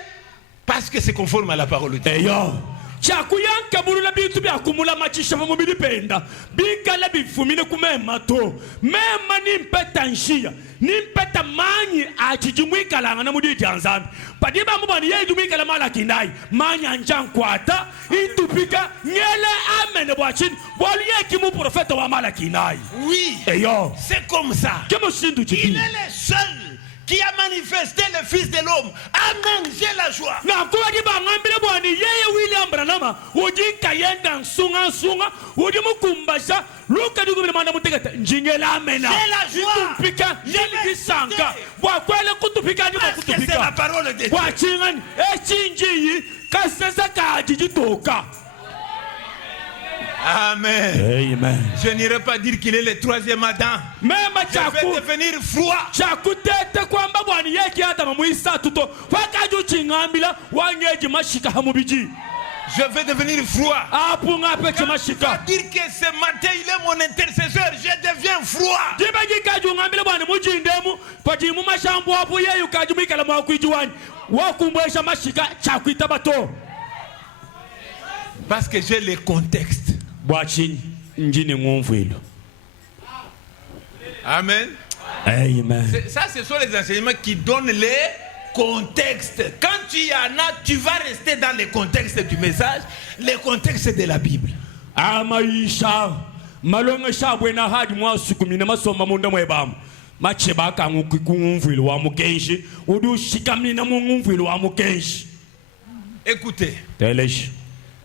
Parce que c'est conforme à la parole de Dieu. Chakuyanka burula bitu bya kumula machisha mu bilipenda bikala bifumile kumema to mema nimpeta nshia nimpeta manyi achijumwikalanga na mudi janzambi padiba mubani ye jumwikala mala kindai manya njankwata itupika nyele amene bwachin bolu yeki mu prophète wa mala kindai. Oui, c'est comme ça. Il est le seul qui a manifesté le Fils de l'homme. Amen, j'ai la joie. Na kwa di bangambile bwani yeye William Branham udi kayenda sunga udi mukumbasha luka digubile manda mutegata njingela amena. J'ai la joie. Itupika yeli sanka bwa kwele kutupika ndi kutupika. C'est la parole de Dieu. Bwa chingani echinji kasesa ka jijitoka. Amen. Amen. Je n'irai pas dire qu'il est le troisième Adam. Je vais devenir froid. Je vais devenir froid. Ça veut dire que ce matin il est mon intercesseur. Je deviens froid. Parce que j'ai le contexte. Amen. Amen. Ça, ce sont les enseignements qui donnent les contextes. Quand tu y en as, tu vas rester dans le contexte du message, le contexte de la Bible. Amaisha malonga shabwena haji mwasukumina masomba munda mwebam macheba kangu kumvilo wa mukenshi udu shikamina mumvilo wa mukenshi. Écoutez. Telesh.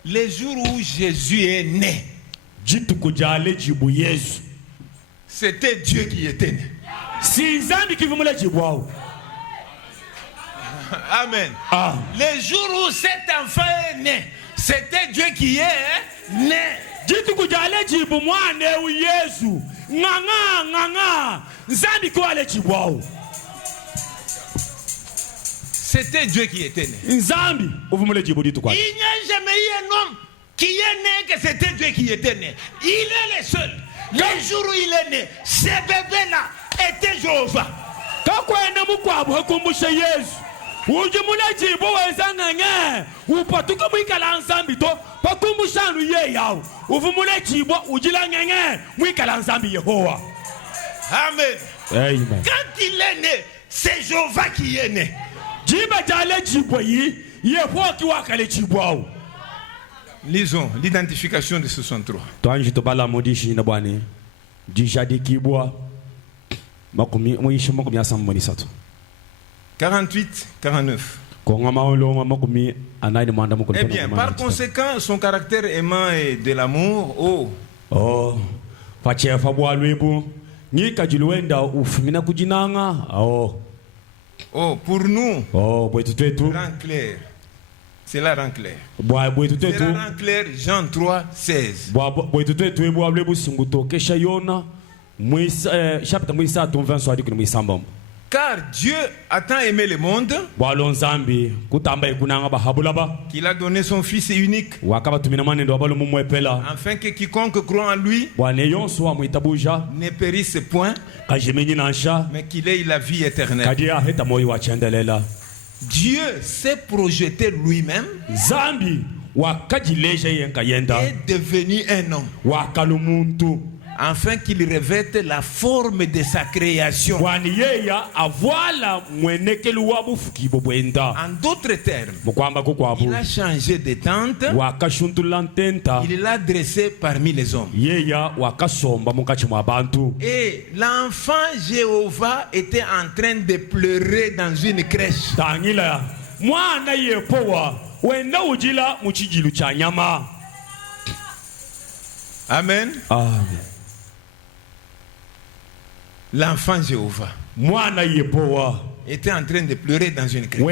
Le jour où Jésus est né, c'était Dieu qui était né. Amen. Le jour où cet enfant est né, c'était Dieu qui est né. nganga nzambi ko ale chibwao. C'était Dieu qui était né. Nzambi uvumule chibudi tukwa. Il n'y a jamais eu un homme qui est né que c'était Dieu qui était né. Il est le seul. Le jour où il est né, ce bébé-là était Jéhovah. Kakwena mukwabu hakumbusha Yesu. Ujumula chibo wezanga nge. Upatuka mwikala nzambi to pakumbusha nuye yao. Uvumule chibo ujila ngenge mwikala nzambi Yehowa. Amen. Amen. Quand il est né, c'est Jéhovah qui est né. Jiba jale chibo yi Yehowa ki wakale chibo. Lisons l'identification de 63. Twanji to bala modishi na bwani. Dijadi kibwa. Makumi muishi makumi asamboni sato. 48, 49. Eh bien, par conséquent, son caractère aimant et de l'amour, oh, pour nous, rend clair. Cela rend clair. Cela rend clair, Jean 3, 16. Car Dieu a tant aimé le monde qu'il a donné son Fils unique, afin que quiconque croit en lui ne périsse point, mais qu'il ait la vie éternelle. Dieu s'est projeté lui-même et devenu un homme, afin qu'il revête la forme de sa création. En d'autres termes, il a changé de tente, il l'a dressé parmi les hommes. Et l'enfant Jéhovah était en train de pleurer dans une crèche. Amen. Amen. L'enfant Jéhovah était en train de pleurer dans une crèche.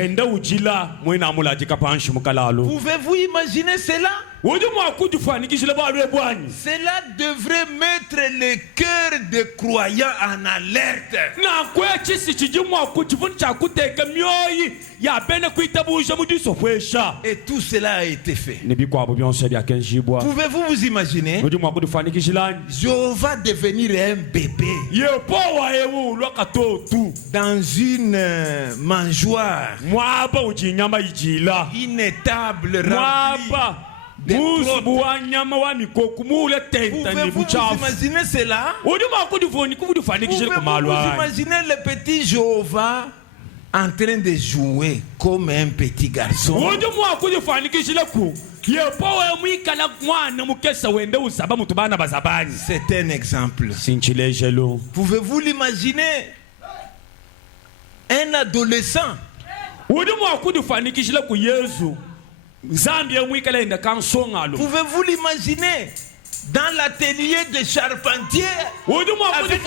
Pouvez-vous imaginer cela? Cela devrait mettre le cœur des croyants en alerte. Et tout cela a été fait. Pouvez-vous vous imaginer Jéhovah devenir un bébé dans une mangeoire, une table remplie. Pouvez-vous imaginer cela? Pouvez-vous imaginer le petit Jéhovah en train de jouer comme un petit garçon? C'est un exemple. Pouvez-vous l'imaginer? Un adolescent pouvez-vous l'imaginer dans l'atelier de charpentier avec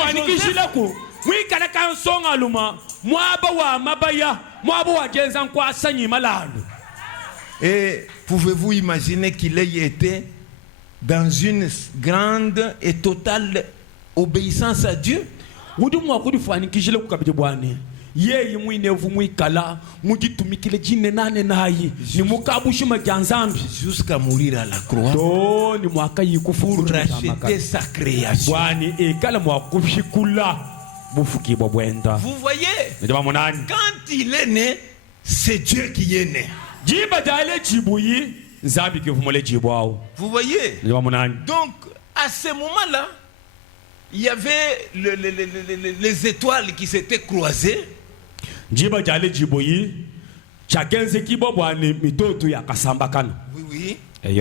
et pouvez-vous imaginer qu'il ait été dans une grande et totale obéissance à Dieu? Jusqu'à mourir à la croix pour racheter sa création. Vous voyez, quand il est né, c'est Dieu qui est né. Vous voyez, donc à ce moment-là, il y avait les étoiles qui s'étaient croisées. Oui, oui. Et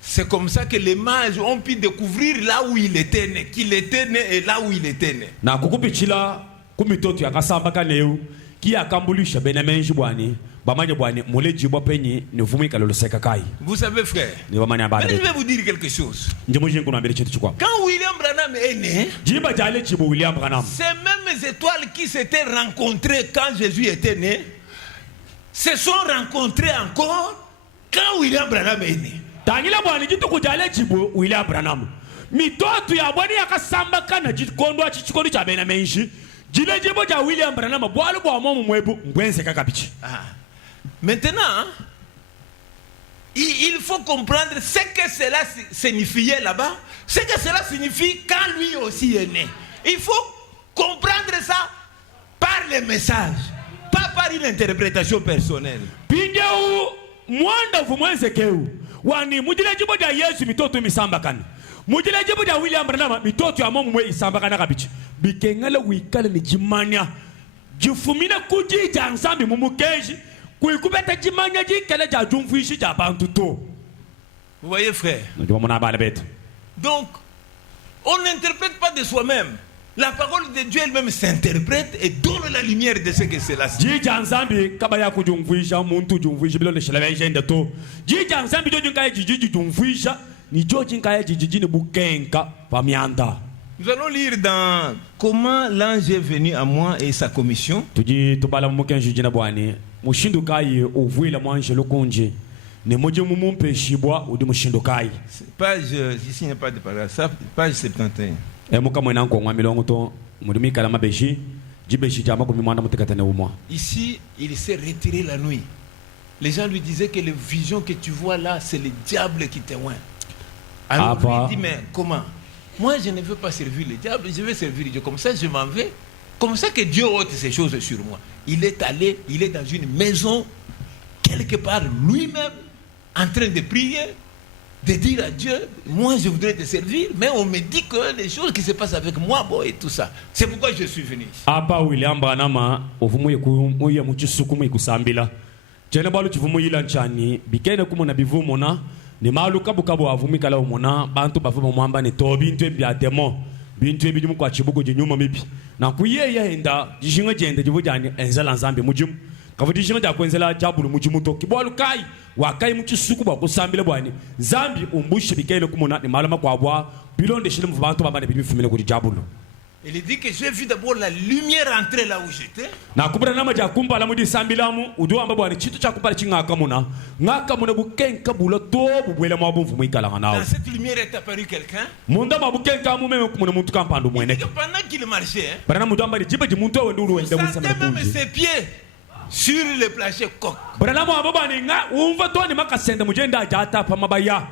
c'est comme ça que les mages ont pu découvrir là où il était né, qu'il était né et là où il était né. Vous savez, frère, mais je vais vous dire quelque chose. Quand William Branham est né, ces mêmes étoiles qui s'étaient rencontrées quand Jésus était né se sont rencontrées encore quand William Branham est né. mitoto ya bwani yakasamba kana chikondo chikondo cha bena menji jile jibo ja William Branham bwalo bwa momo mwebu ngwenze kakabichi. Maintenant, il faut comprendre ce que cela signifiait là-bas, ce que cela signifie quand lui aussi est né. Il faut comprendre ça par les messages, pas par une interprétation personnelle. Pindeu mwanda vumwenze keu wani mujile jibo ja Yesu mitoto misamba kana mujile jibo ja William Branham mitoto ya momo mwe isamba kana kabichi bikengala wikala ni jimanya jifumina kujija nsambi mumukeji kuikubeta jimanya jikala ja jumfuishi ja bantu to. Vous voyez frère? Donc on n'interprète pas de soi-même. La parole de Dieu elle-même s'interprète et donne la lumière de ce que cela signifie. Jija nsambi kaba kujumfuisha muntu jumfuishi bilo leshelawesha to. Jija nsambi jo jinkaye jiji jumfuisha ni jo jinkaye jiji ni bukenka pamianda. Nous allons lire dans Comment l'ange est venu à moi et sa commission. Tuji tubala mukenji jina bwani mushindukayi uvuila mwanje lokunje ne moje mumumpe shibwa udi mushindukayi. Page ici il n'y a pas de paragraphe, page 71. Muka mwena ko ngwa milongo to mudumi kala mabeshi jibeshi jama ko mimanda mutekatane umwa. Ici il s'est retiré la nuit. Les gens lui disaient que les visions que tu vois là c'est le diable qui te oint. Alors lui dit mais comment? Moi, je ne veux pas servir le diable, je veux servir Dieu. Comme ça, je m'en vais. Comme ça que Dieu ôte ces choses sur moi. Il est allé, il est dans une maison, quelque part, lui-même, en train de prier, de dire à Dieu, moi, je voudrais te servir, mais on me dit que les choses qui se passent avec moi, bon, et tout ça. C'est pourquoi je suis venu ici. Apa William Branham, ovumuye kuya muchisukumu ikusambila. Jene balu chivumu ilanchani, bikene kumona bivumona. Ni malu kabu avumika la umona bantu bafumo mwamba ni to bintu bya demo bintu ebijumu kwa chibugo jinyuma mipi na kuye ya enda jishinga jende jivujani enzala nzambe mujimu kavudi jishinga ja kwenzela jabulu mujimu to kibwalu kai wakai muchisuku ba kusambile bwani zambi umbushe bikele kumona ni malama kwa bwa bilonde shile mu bantu baba ne bifumile kuri jabulu. Il dit que j'ai vu d'abord la lumière entrer là où j'étais. Na kubura nama ja kumpa la mudi sambilamu udu amba bwani chitu cha kupala chingaka muna ngaka muna bukenka bulo to bubwela mwa bumfu mwikala nganawo. Dans cette lumière est apparu quelqu'un. Munda mabukenka mu meme kumuna muntu kampando mwene. Pendant qu'il marchait, bana mudu amba jibe jimuntu we nduru wenda musana kunji. Même ses pieds sur le plancher coq. Bana mo ababani nga umva to ni makasenda mujenda jata pa mabaya.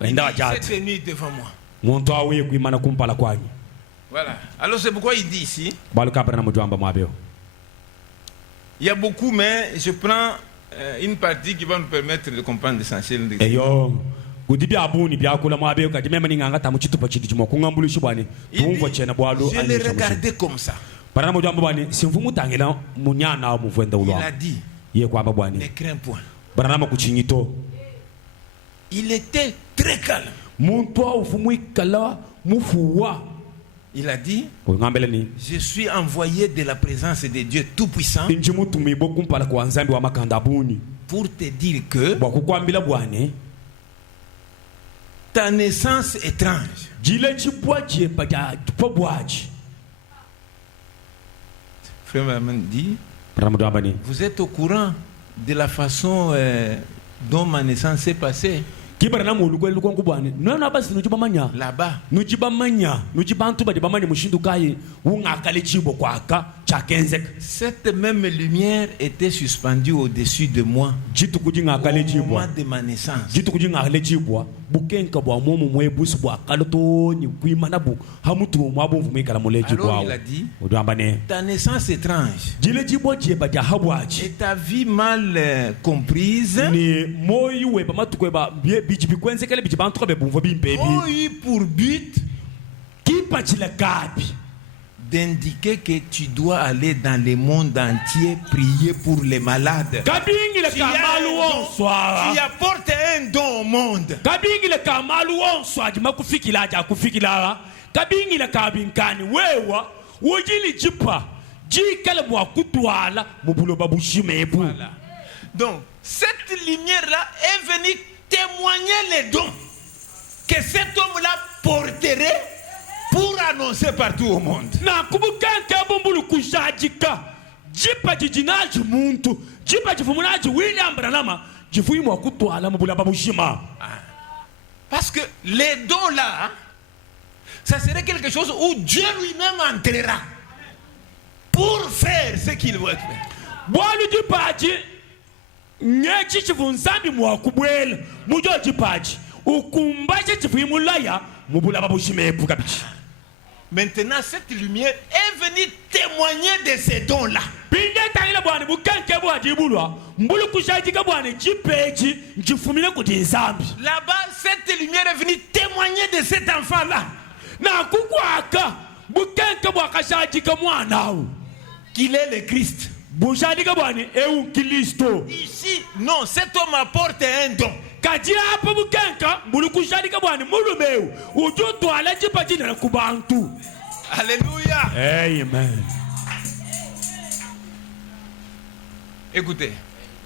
Wenda jata. Cette nuit devant moi. Muntu awe kuimana kumpala kwanyi. Voilà. Alors c'est pourquoi il dit ici. Il y a beaucoup, mais je prends une partie qui va nous permettre de comprendre l'essentiel de je l'ai regardé comme ça. Il a dit, ne crains point. Il était très calme. Il a dit, je suis envoyé de la présence de Dieu Tout-Puissant pour te dire que ta naissance étrange. Frère Maman dit, vous êtes au courant de la façon dont ma naissance s'est passée. Là-bas, cette même lumière était suspendue au-dessus de moi au moment de ma naissance. Alors il a dit, ta naissance étrange et ta vie mal comprise ont eu pour but d'indiquer que tu dois aller dans le monde entier prier pour les malades. Tu apportes un don au monde. Voilà. Donc cette lumière-là est venue témoigner les dons que cet homme-là porterait pour annoncer partout au monde. Parce que les dons là Ça serait quelque chose où Dieu lui-même entrera pour faire ce qu'il veut faire. bwalu jipaji nyechi chivunzambi mwakubwela mujo jipaji ukumbaje chivimulaya mubula babushimepu kabichi. Maintenant, cette lumière est venue témoigner de ces dons-là. Là-bas, cette lumière est venue témoigner de cet enfant-là. Qu'il est le Christ. Ici, non, cet homme apporte un don. Alléluia. Amen. Écoutez,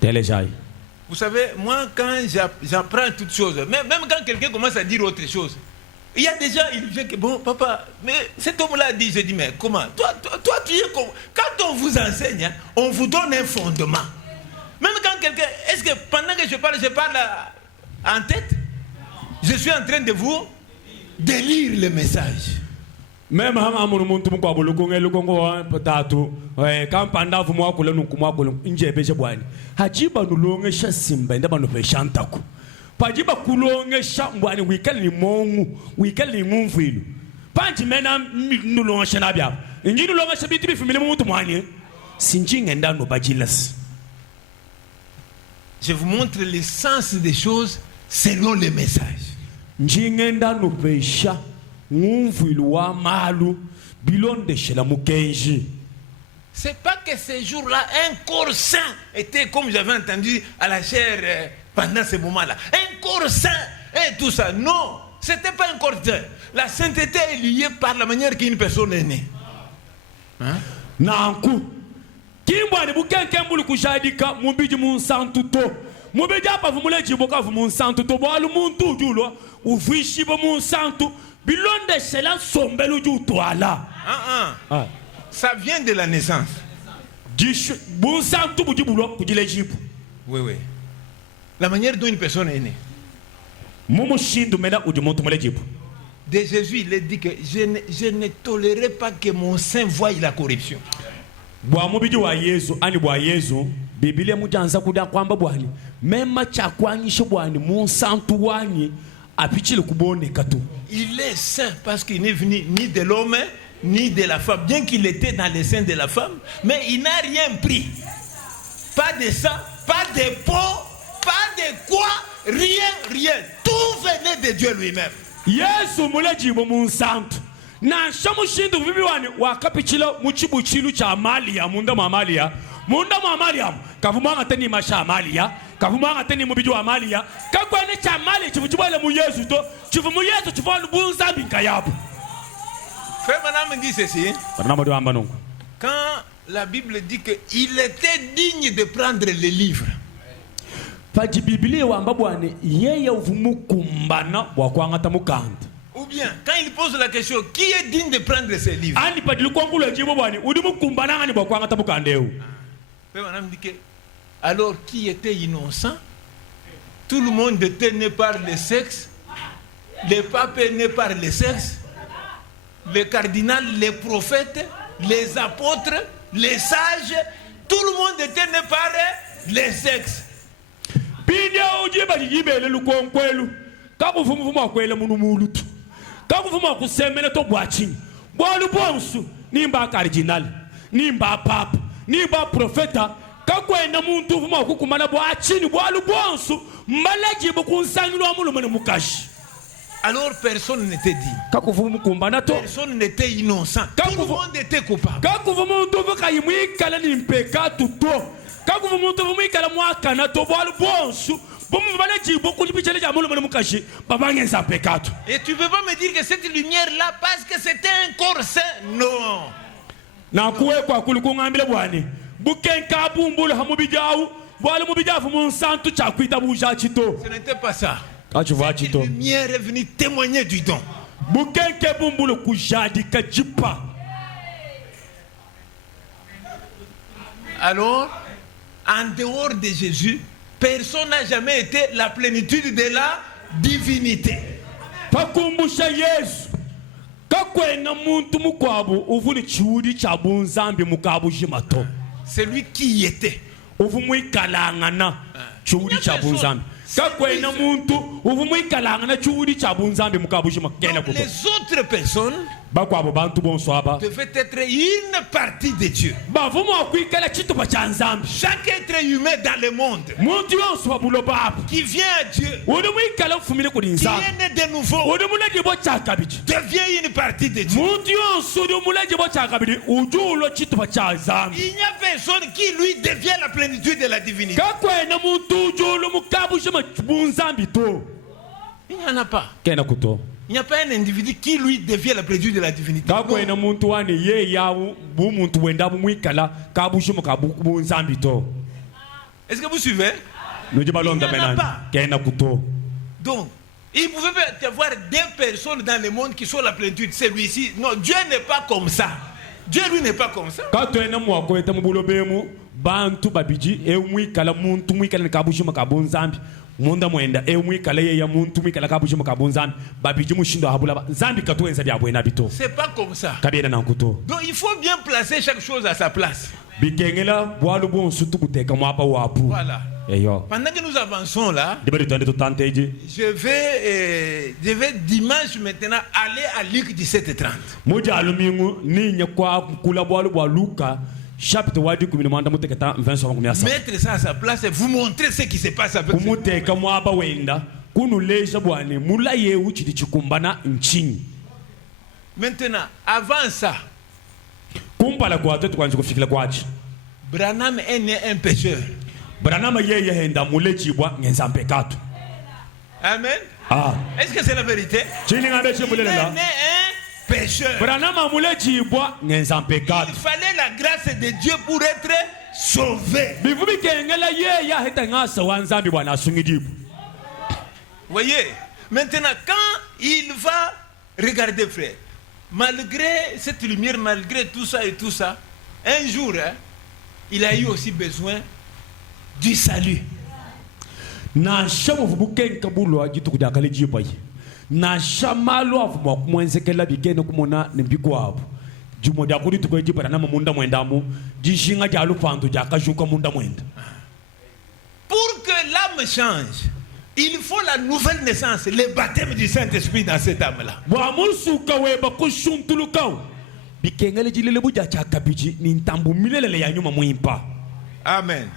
téléjaille. Vous savez, moi quand j'apprends toutes choses, même quand quelqu'un commence à dire autre chose, il y a déjà il vient que bon papa, mais cet homme-là dit, je dis mais comment toi tu es comme quand on vous enseigne, hein, on vous donne un fondement. Même quand quelqu'un, est-ce que pendant que je parle en tête, je suis en train de vous lire le message. Même si muntu mukwa lukongo patatu kampanda vumwa kula nukumwa kula nje beje bwani hajiba nulongesha simba ndaba no peshantaku pajiba kulongesha mbwani wikali ni mongu wikali ni ngumvilu panji mena nulongesha nabya inji nulongesha bitu bifimile muntu mwani sinjinga ndano bajilas. Je vous montre l'essence des choses selon le message. Njinga ndano pesha c'est pas que ces jours-là un corps saint était comme j'avais entendu à la chair pendant ce moment-là, un corps saint et tout ça. Non, c'était pas un corps saint. La sainteté est liée par la manière qu'une personne est née. Hein? Nanku kimbwani bukenkembulu kushadika mubiji munsantuto mubiji apa vumule jiboka vumunsantuto bwalu muntu julo uvishi bo munsantu. Ça vient de la naissance. Oui, oui. La manière dont une personne est née. De Jésus, il a dit que je ne tolérerai pas que mon sein voie la corruption. Biblia mujanza kuda kwamba bwani mema chakwanyisho bwani munsantu wani. Il est saint parce qu'il n'est venu ni de l'homme ni de la femme. Bien qu'il était dans le sein de la femme, mais il n'a rien pris. Pas de sang, pas de peau, pas de quoi, rien. Tout venait de Dieu lui-même. Yesu mulejibo munsantu. Na shamushindu vibiwani wakapichilo muchibuchilu cha Amalia munda mamalia. Munda mamalia kavumanga teni masha Amalia. Kavumanga teni mubiju Amalia. Kakwane cha Amalia chivujibale mu Yesu to. Chivu mu Yesu chivolu bunza binkayabu. Frère Branham dit ceci. Quand la Bible dit qu'il était digne de prendre les livres. Fati Biblia wamba bwane yeye uvumukumbana wakwangata mukanda. Ou bien, quand il pose la question, qui est digne de prendre ces livres? Alors, qui était innocent? Tout le monde était né par le sexe. Le pape est né par le sexe. Le cardinal, les prophètes, les apôtres, les sages. Tout le monde était né par le sexe. Kakuvuma kusemele to bwachini bwalu bonsu nimba cardinal nimba papa nimba profeta kakwenda muntu vuma kukumala bwachini bwalu bonsu mbalaji bukunsangirwa mulumene mukashi. Alors personne n'était digne. Kakuvuma kumbana to personne n'était innocent. Tout le monde était coupable. Kakuvuma muntu vukayimwikala nimpeka tuto kakuvuma muntu vumwikala mwakana to bwalu bonsu. Et tu ne peux pas me dire que cette lumière-là, parce que c'était un corps saint. Non. Ce n'était pas ça. Cette lumière est venue témoigner du don. Alors, en dehors de Jésus, personne n'a jamais été la plénitude de la divinité. kakwena muntu mukwabu uvuni chudi cha bunzambi mukabu jimato Celui qui y était. uvumwikalangana chudi cha bunzambi kakwena muntu uvumwikalangana chudi cha bunzambi mukabu jimakena kuto Les autres personnes bakwabo bantu bonswaba devaient être une partie de Dieu. bavumu akwikala chitupa cha nzambi Chaque être humain dans le monde muntu yonse wabulo babu qui vient à Dieu, uli mwikala mfumile kuli qui nzambi est né de nouveau, uli mulejebo cha kabiri devient une partie de Dieu. muntu yonse uli mulejebo cha kabiri ujulo chitupa cha nzambi Il n'y a personne qui lui devient la plénitude de la divinité. kakwena muntu ujulo mukabu jima bunzambi to Il n'y en a pas. kena kuto Il n'y a pas un individu qui lui devient la plénitude de la divinité. kakwena muntu wani ye yawu bu muntu wenda bumwikala kabu jima kabu bunzambi to Est-ce que vous suivez? nuji balonda Il n'y en a menani pas. kena kuto Donc, il pouvait y avoir deux personnes dans le monde qui sont la plénitude. Celui-ci, non, Dieu n'est pas comme ça. Dieu, lui, n'est pas comme ça. katwena mwakweta mubulo bemu bantu babiji emwikala muntu mwikala ni kabu jima kabu nzambi munda mwenda emwikala ye ya muntu mwikala kabu jima kabu nzambi babiji mushindo habula nzambi katwenza bya bwena bito C'est pas comme ça. kabiena nankuto Donc, il faut bien placer chaque chose à sa place. bikengela bwalu bonsu tukuteka mwapa wapu Voilà. eyo Pendant que nous avançons là, dibali twende tutanteji je vais dimanche maintenant aller à Luc 17:30. moja alumingu ninya kwa kula bwalu bwa Luka chapitre wadi 10 muteketa 20 Mettre ça à sa place et vous montrer ce qui se passe avec ce... kumuteka mwapa wenda kunulesha bwani mula yewu chidi chikumbana nchini Maintenant, avant ça, kumpala kwa tetu kwanza kufikila kwachi Branham est né un pécheur. branama yeye henda mule chibwa ngenza mpekatu Amen. Est-ce que c'est la vérité? chini ngambe Il est chibulela né un pécheur. branama mule chibwa ngenza mpekatu Il fallait la grâce de Dieu pour être sauvé. bivubi kengela yeye heta ngasa wanzambi bwana asungidibu Voyez, maintenant quand il va regarder frère, malgré cette lumière, malgré tout ça et tout ça, un jour, hein, il a eu aussi besoin du salut. na shamu vubukenka bulwa jitu kudakale jibayi na shamalo avumwa kumwenzekela bigene kumona nembikwabu jumo da kuri tukwe jibara na munda mwendamu jishinga ja lupandu ja kajuka munda mwenda Pour que l'âme change, il faut la nouvelle naissance, le baptême du Saint-Esprit dans cette âme-là. wa musuka weba kushuntulukaw bikengele jilele buja cha kabiji ni ntambu milele ya nyuma mwimpa Amen.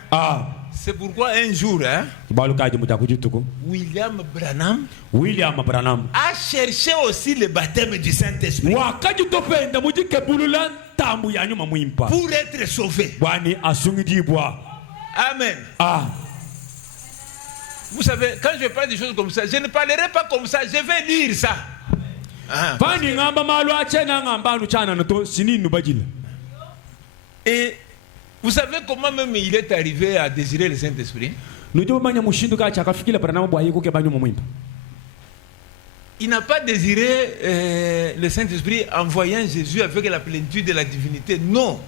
C'est pourquoi un jour, hein, balukaje muja kujituko William Branham William Branham a cherché aussi le baptême du Saint-Esprit wakaji topenda mujike bulula tambu ya nyuma mwimpa pour être sauvé. bwani asungidibwa Amen. Vous savez, quand je parle des choses comme ça, je ne parlerai pas comme ça, je vais lire ça. Fani ngamba malu achena ngamba anu chana nato sininu bajile. Et vous savez comment même il est arrivé à désirer le Saint-Esprit? Nujo manya mushindu ka chaka fikila para namo bwaye ko ke banyu momwimpa. Il n'a pas désiré le Saint-Esprit en voyant Jésus avec la plénitude de la divinité. Non.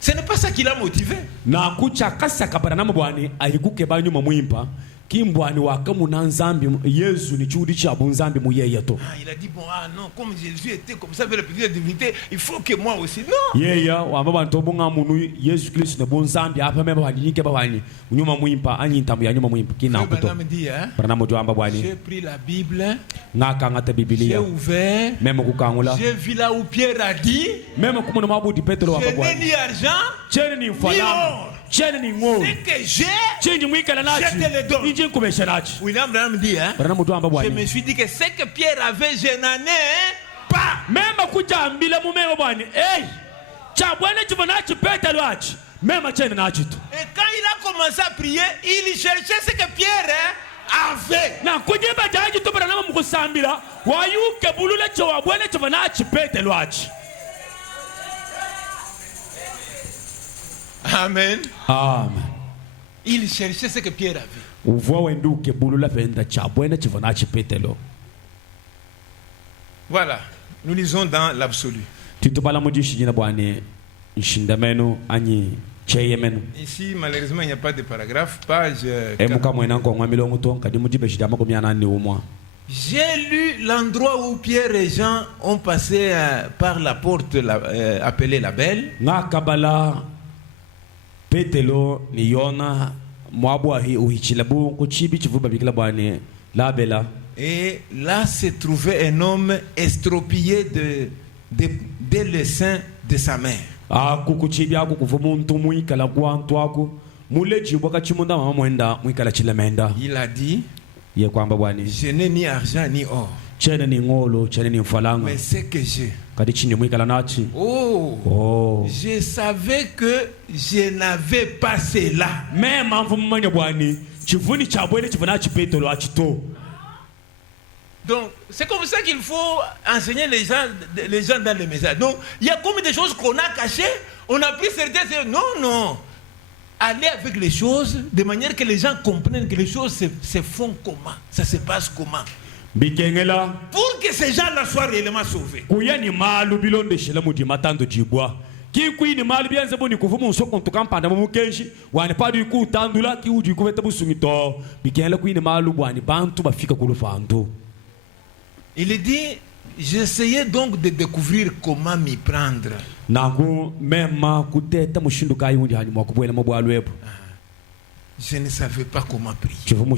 Ce n'est pas ça qui l'a motivé. Na kucha kasa kapara namo bwani ayiguke banyu momwimpa kimbwani wakamu na nzambi Yesu ni chudi cha bunzambi muyeye to. Il a dit bon non, comme Jésus était comme ça avec la plénitude de la divinité, il faut que moi aussi. Non. Yeya wamba bantu bonga munu Yesu Kristo ne bunzambi apa meba hadinike babani nyuma mwimpa anyi ntamu ya nyuma mwimpa kina kuto. Para namo jo amba bwani. J'ai pris la Bible. Ngaka ngata Biblia. J'ai ouvert. Même kukangula. J'ai vu là où Pierre a dit. Même kumuna mabudi Petro wamba bwani. Je n'ai ni argent. Chene ni falamu. Chene ni ngou. Ce que j'ai. Chene mwikala nachi. Je te le donne. Inje kubesha nachi. William Branham dit hein. Je me suis dit que ce que Pierre avait, je n'en ai pas. Même kuja ambila mumeo bwani. Hey. Cha bwana chivanachi Petro achi. Même chene nachi tu. Et quand il a commencé à prier, il cherchait ce que Pierre avait. Na kujiba jaji tu Branham mkusambila. Wayuke bulula cha bwana chivanachi Petro achi. Amen. Amen. Il cherchait ce que Pierre avait. Uvoa wenduke bulula venda cha bwana chivanachi Petro. Voilà. Nous lisons dans l'absolu. Tutupala mujishi jina bwani nshindamenu anyi cheyemenu. Ici, malheureusement, il n'y a pas de paragraphe. Page. Emuka mwena nko ngwa milongo to kadi mujibe shidama ko myana ni umwa. J'ai lu l'endroit où Pierre et Jean ont passé par la porte appelée la Belle. nga kabala Petelo ni Yona mwabwa hi uhichilabu kuchibi chivuba bikila bwane la bela. Et là se trouvait un homme estropié dès le sein de sa mère. Kukuchibi aku kuvumuntu muikala kwantwaku muleji bwaka chimunda mama mwenda muikala chilemenda. Il a dit, Ye kwamba bwani je n'ai ni argent ni or, chene ni ngolo chene ni mfalanga mais ce que j'ai. kadi chini muikala nachi. Oh, je savais que je n'avais pas cela. Me mamfu mmanya bwani chivuni chabwele chivuna chipetelo achito. Donc, c'est comme ça qu'il faut enseigner les gens dans les messages. Donc, il y a combien de choses qu'on a cachées, on a pris certaines... Non. Allez avec les choses de manière que les gens comprennent que les choses se font comment, ça se passe comment. Bikengela Pour que ces gens-là soient réellement sauvés. kuya ni malu bilonde shela mudi matando jibwa ki kuini malu bianze boni kuvumu nsoko ntukampanda mu kenshi wani padu ku tandula ki uji ku veta busungito bikengela kuini malu bwani bantu bafika kulufandu. Il dit, j'essayais donc de découvrir comment m'y prendre. Nangu mema kuteta mushinduka yundi hani mwakubwela mabwalwepo. Je ne savais pas comment prier. Chivumu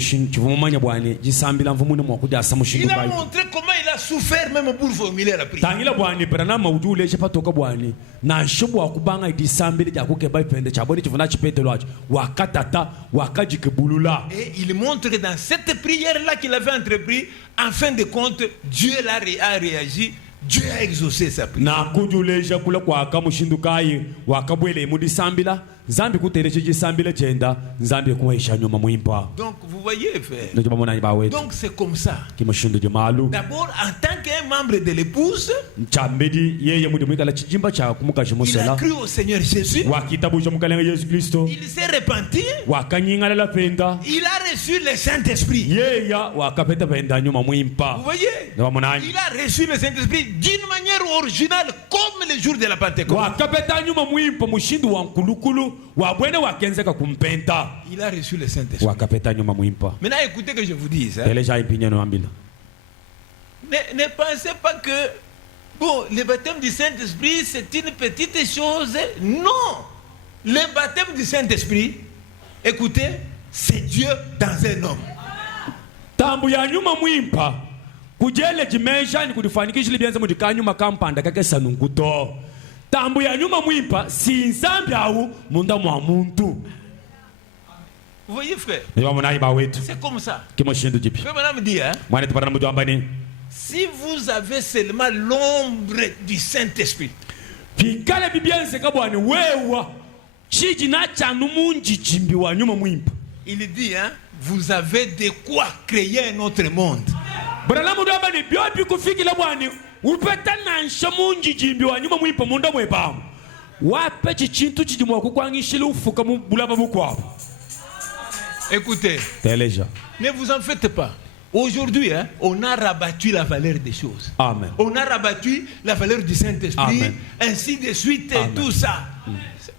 manya bwani jisambila mvumune mwakudasa Il mushinduka a yundi. montré comment il a souffert même pour formuler la prière. Tangila bwani perana maudule chepatoka bwani na nshubu wakubanga idisambile jakukeba ipende chaboni chivuna chipetelo acho wakatata wakajikebulula. Et il montre que dans cette prière-là qu'il avait entrepris, en fin de compte, Dieu a réagi, Dieu a exaucé sa prière. Na kujuleja kula kwaka mushindukayi wakabwele mudisambila zambi kutereche jisambile chenda zambi kuwaisha nyuma muimpa. Donc, vous voyez, frère. Donc c'est comme ça. D'abord, en tant qu'un membre de l'épouse, il a cru au Seigneur Jésus. Il s'est repenti. Il a reçu le Saint-Esprit. Vous voyez? Il a reçu le Saint-Esprit d'une manière originale, comme le jour de la Pentecôte. Il a reçu le Saint-Esprit. Maintenant, écoutez que je vous dise. Hein. Ne pensez pas que le baptême du Saint-Esprit, c'est une petite chose. Non. Le baptême du Saint-Esprit, écoutez, c'est Dieu dans un homme. Kujele jimesha ni kudifanikisha libianza mudikanyu makampanda kake sanunguto. Tambu ya nyuma mwimpa si nzambi au munda mwa muntu. Vous voyez, frère? C'est comme ça. Frère, me dit, hein? Si vous avez seulement l'ombre du Saint-Esprit, il dit, hein, vous avez de quoi créer un autre monde. Écoutez, ne vous en faites pas. Aujourd'hui, hein, on a rabattu la valeur des choses. Amen. On a rabattu la valeur du Saint-Esprit, ainsi de suite, et tout ça.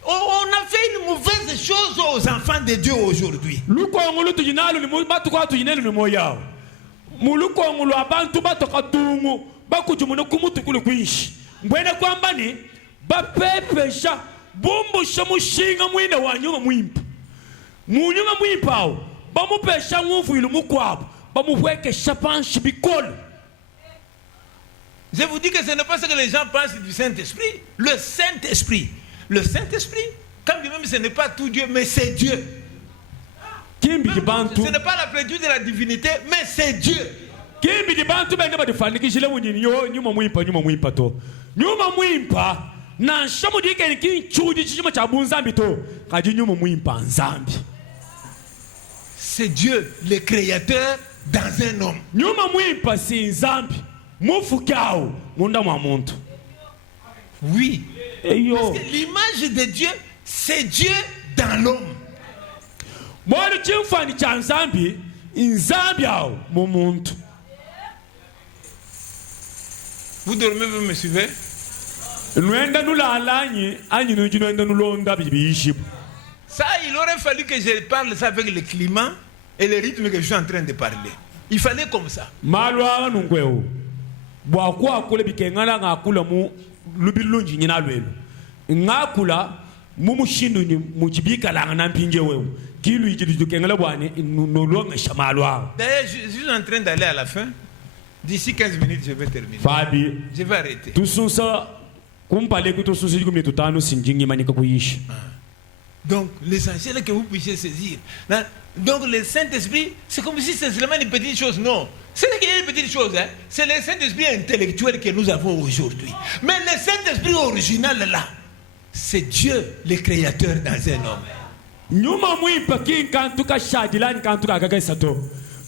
On a fait une mauvaise chose aux enfants de Dieu aujourd'hui. Je vous dis que ce n'est pas ce que les gens pensent du Saint-Esprit. Le Saint-Esprit, quand même ce n'est pas tout Dieu, mais c'est Dieu. Ce n'est pas la plénitude de la divinité, mais c'est Dieu. C'est Dieu, le créateur, dans un homme. Oui. Parce que l'image de Dieu, c'est Dieu dans l'homme. Vous dormez, vous me suivez? Ça, il aurait fallu que je parle ça avec le climat et le rythme que je suis en train de parler. Il fallait comme ça. malwa nungweo bwa kwa kule bikengala ngakula mu lubilunji nyina lwelo ngakula mu mushindu ni mujibika langa na mpinje wewe kilu ijidu kengala bwane no longa shamalwa. D'ailleurs, je suis en train d'aller à la fin. D'ici 15 minutes, je vais terminer. Fabi Je vais arrêter. tusunsa kumpale kutusunsa jikumye tutano sinjingi manika kuishi. Donc, l'essentiel est que vous puissiez saisir. Donc, le Saint-Esprit, c'est comme si c'est seulement une petite chose. Non. Ce n'est qu'une petite chose. Hein. C'est le Saint-Esprit intellectuel que nous avons aujourd'hui. Mais le Saint-Esprit original, là, c'est Dieu, le Créateur dans un homme. Nyuma mwimpa kinkantuka shadilani kantuka kakesa to.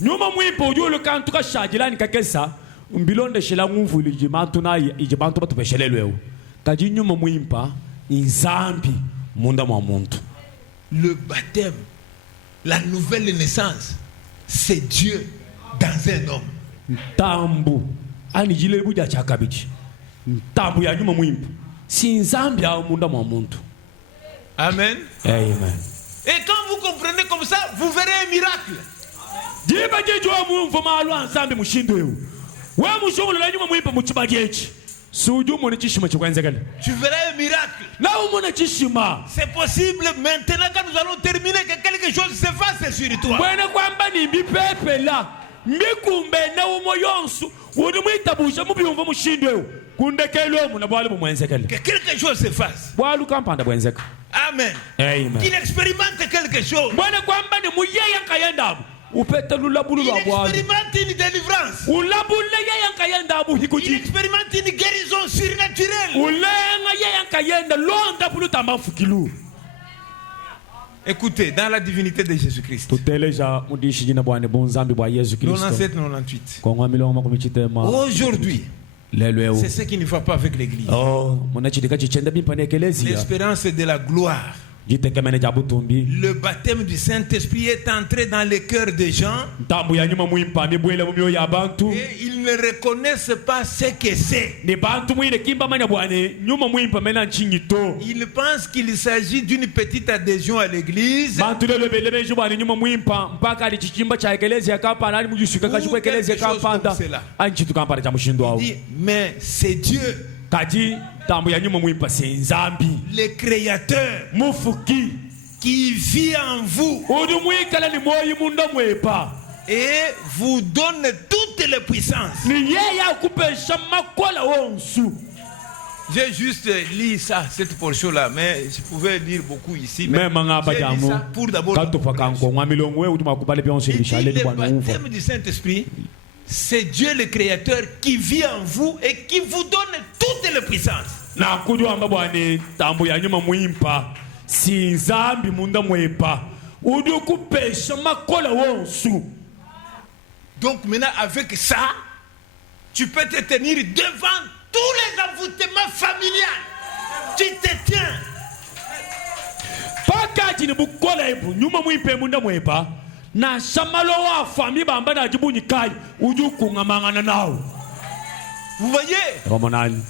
Nyuma mwimpa ujulu kantuka shadilani kakesa. Mbilonde shela nguvu ilijimantu na ijimantu batu peshelelwe. Kaji nyuma mwimpa nzambi munda mwa muntu. Le baptême, la nouvelle naissance, c'est Dieu dans un homme. Tambu ani jile buja chakabichi. Tambu ya nyuma mwimpa si nzambi ya munda mwa muntu. Amen. Amen. Et quand vous comprenez comme ça, vous verrez un miracle. Jiba jejwa mwumva malwa nzambi mushindo yo. Wa mushongolo la nyuma mwimpa muchibagechi. Suju mone chishima chikwenzekala. Tu verras un miracle. Na umone chishima. C'est possible maintenant quand nous allons terminer que quelque chose se fasse sur toi. Bwana kwamba ni mbipepe la. Mbikumbe na umoyonsu. Wodi mwitabusha mubyumva mushindo yo. Kundekelo mu na bwali bumwenzekala. Que quelque chose se fasse. Bwalu kampanda bwenzeka. Amen. Amen. Qu'il expérimente quelque chose. Bwana kwamba ni muyeya kayenda. Upeta lulabulu Il lwa bwali. expérimente une délivrance. Ulabule yeya kayenda bu Il hikuji. expérimente une guérison surnaturelle. Ulenga yeya kayenda londa bulu tambafukilu. Écoutez, dans la divinité de Jésus-Christ. Tuteleja mudishi jina bwana bonzambi bwa Yesu Kristo. 97-98. Kwa milongo makumi chitema. Aujourd'hui, Lelweo. c'est ce qui ne va pas avec l'église. Oh, munachidika chichenda bimpa nekelezia. L'espérance de la gloire. Jitekemene jabutumbi. Le baptême du Saint-Esprit est entré dans les cœurs des gens Tambu ya nyuma mwimpa ni bwele mumyo ya bantu. et ils ne reconnaissent pas ce que c'est. Ni bantu mwile kimba manya bwane nyuma mwimpa mena nchinyito. Ils pensent qu'il s'agit d'une petite adhésion à l'église Bantu lelo belebe jibwane nyuma mwimpa mpaka ali chichimba cha ekelezia kampana ali mujushuka kashukwe ekelezia kampanda. Anchitu kampana cha mushindo au. dit, mais c'est Dieu, Kaji tambu ya nyuma mwimpa si nzambi. le Créateur, Mufuki. qui vit en vous Udu mwikala ni moyi munda mwepa. et vous donne toutes les puissances. Ni yeye kupesha makola wonsu. J'ai juste lu ça, cette portion-là, mais je pouvais lire beaucoup ici. Mais Mema ngapa j'ai lu jamu. ça pour d'abord. Katufa kanko ngwamilongo we utuma kubale byonse Il dit, bishale le bwana uva. baptême du Saint-Esprit, c'est Dieu le Créateur qui vit en vous et qui vous donne toutes les puissances. Na kudu amba bwana tambu ya nyuma mwimpa. Si nzambi munda mwepa. Udu kupesha makola wonsu. Donc maintenant, avec ça, tu peux te tenir devant tous les envoûtements familiaux. Tu te tiens. Pakaji ni bukola ebu nyuma mwimpe munda mwepa. Na shamalo wa fami bamba na jibuni kai. Udu kungamangana nao. Vous voyez? Romonani.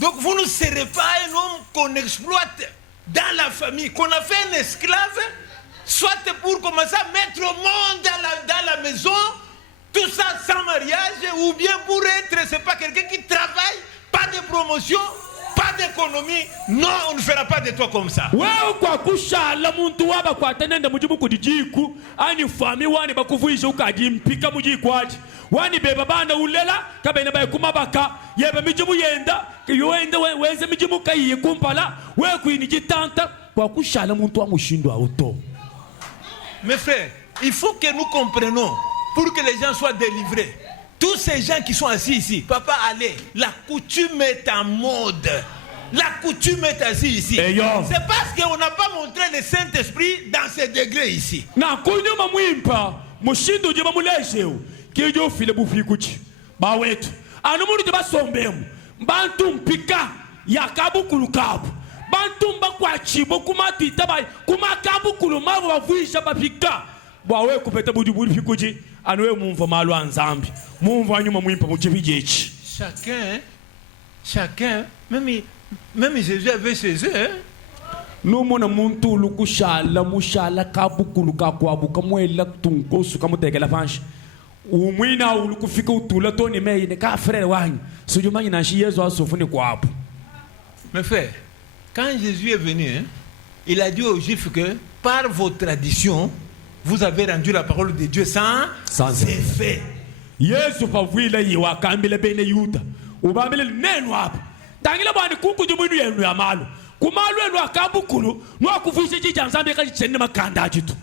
Donc vous ne serez pas un homme qu'on exploite dans la famille, qu'on a fait un esclave, soit pour commencer à mettre au monde dans la maison, tout ça sans mariage, ou bien pour être, c'est pas quelqu'un qui travaille, pas de promotion, pas d'économie. Non, on ne fera pas de toi comme ça. Wewe kwa kushala muntu waba kwa tenenda mujibu kudijiku ani fami wani bakuvuisha ukaji mpika mujiku aji wani beba banda ulela kabena bae kumabaka yeba mijimu yenda yoende wenze mijimu kayi kumpala wewe kuini jitanta kwa kushala muntu wa mushindo auto. Mes frères, il faut que nous comprenions pour que les gens soient délivrés. Tous ces gens qui sont assis ici, papa, allez, la coutume est en mode. La coutume est assise ici. C'est parce qu'on n'a pas montré le Saint-Esprit dans ces degrés ici. Na kunyuma mwimpa mushindo jiba mulesheo kijo file bufikuchi ba wetu anu muri jiba sombemu bantu mpika yakabukulu kabu bantu mbakwa chibo kumatita bai kumakabukulu mabo bavuisha bafika bwawe kupeta bujuburi fikuchi anu we mumva malu anzambi mumva nyuma mwimpa muchibijechi chacun même Jésus avait chez eux hein? Numona muntu lukushala mushala kabukulu kakwabu kamwela tunkosu kamutekela fanshi umwina ulikufika utula toni meine ka frère wanyu sujumanyi na shi Yesu asofuni kwa hapo. Mes frères, quand Jésus est venu, hein, il a dit aux Juifs que par vos traditions, vous avez rendu la parole de Dieu sans effet. Yesu pavwila yiwa kambile bene Yuda. Ubambile neno hapo. Tangila bwani kuku jumwinu yenu ya malu. Kumalu yenu akabukulu nwa kufishe jija nzambe kaji chende makanda jitu.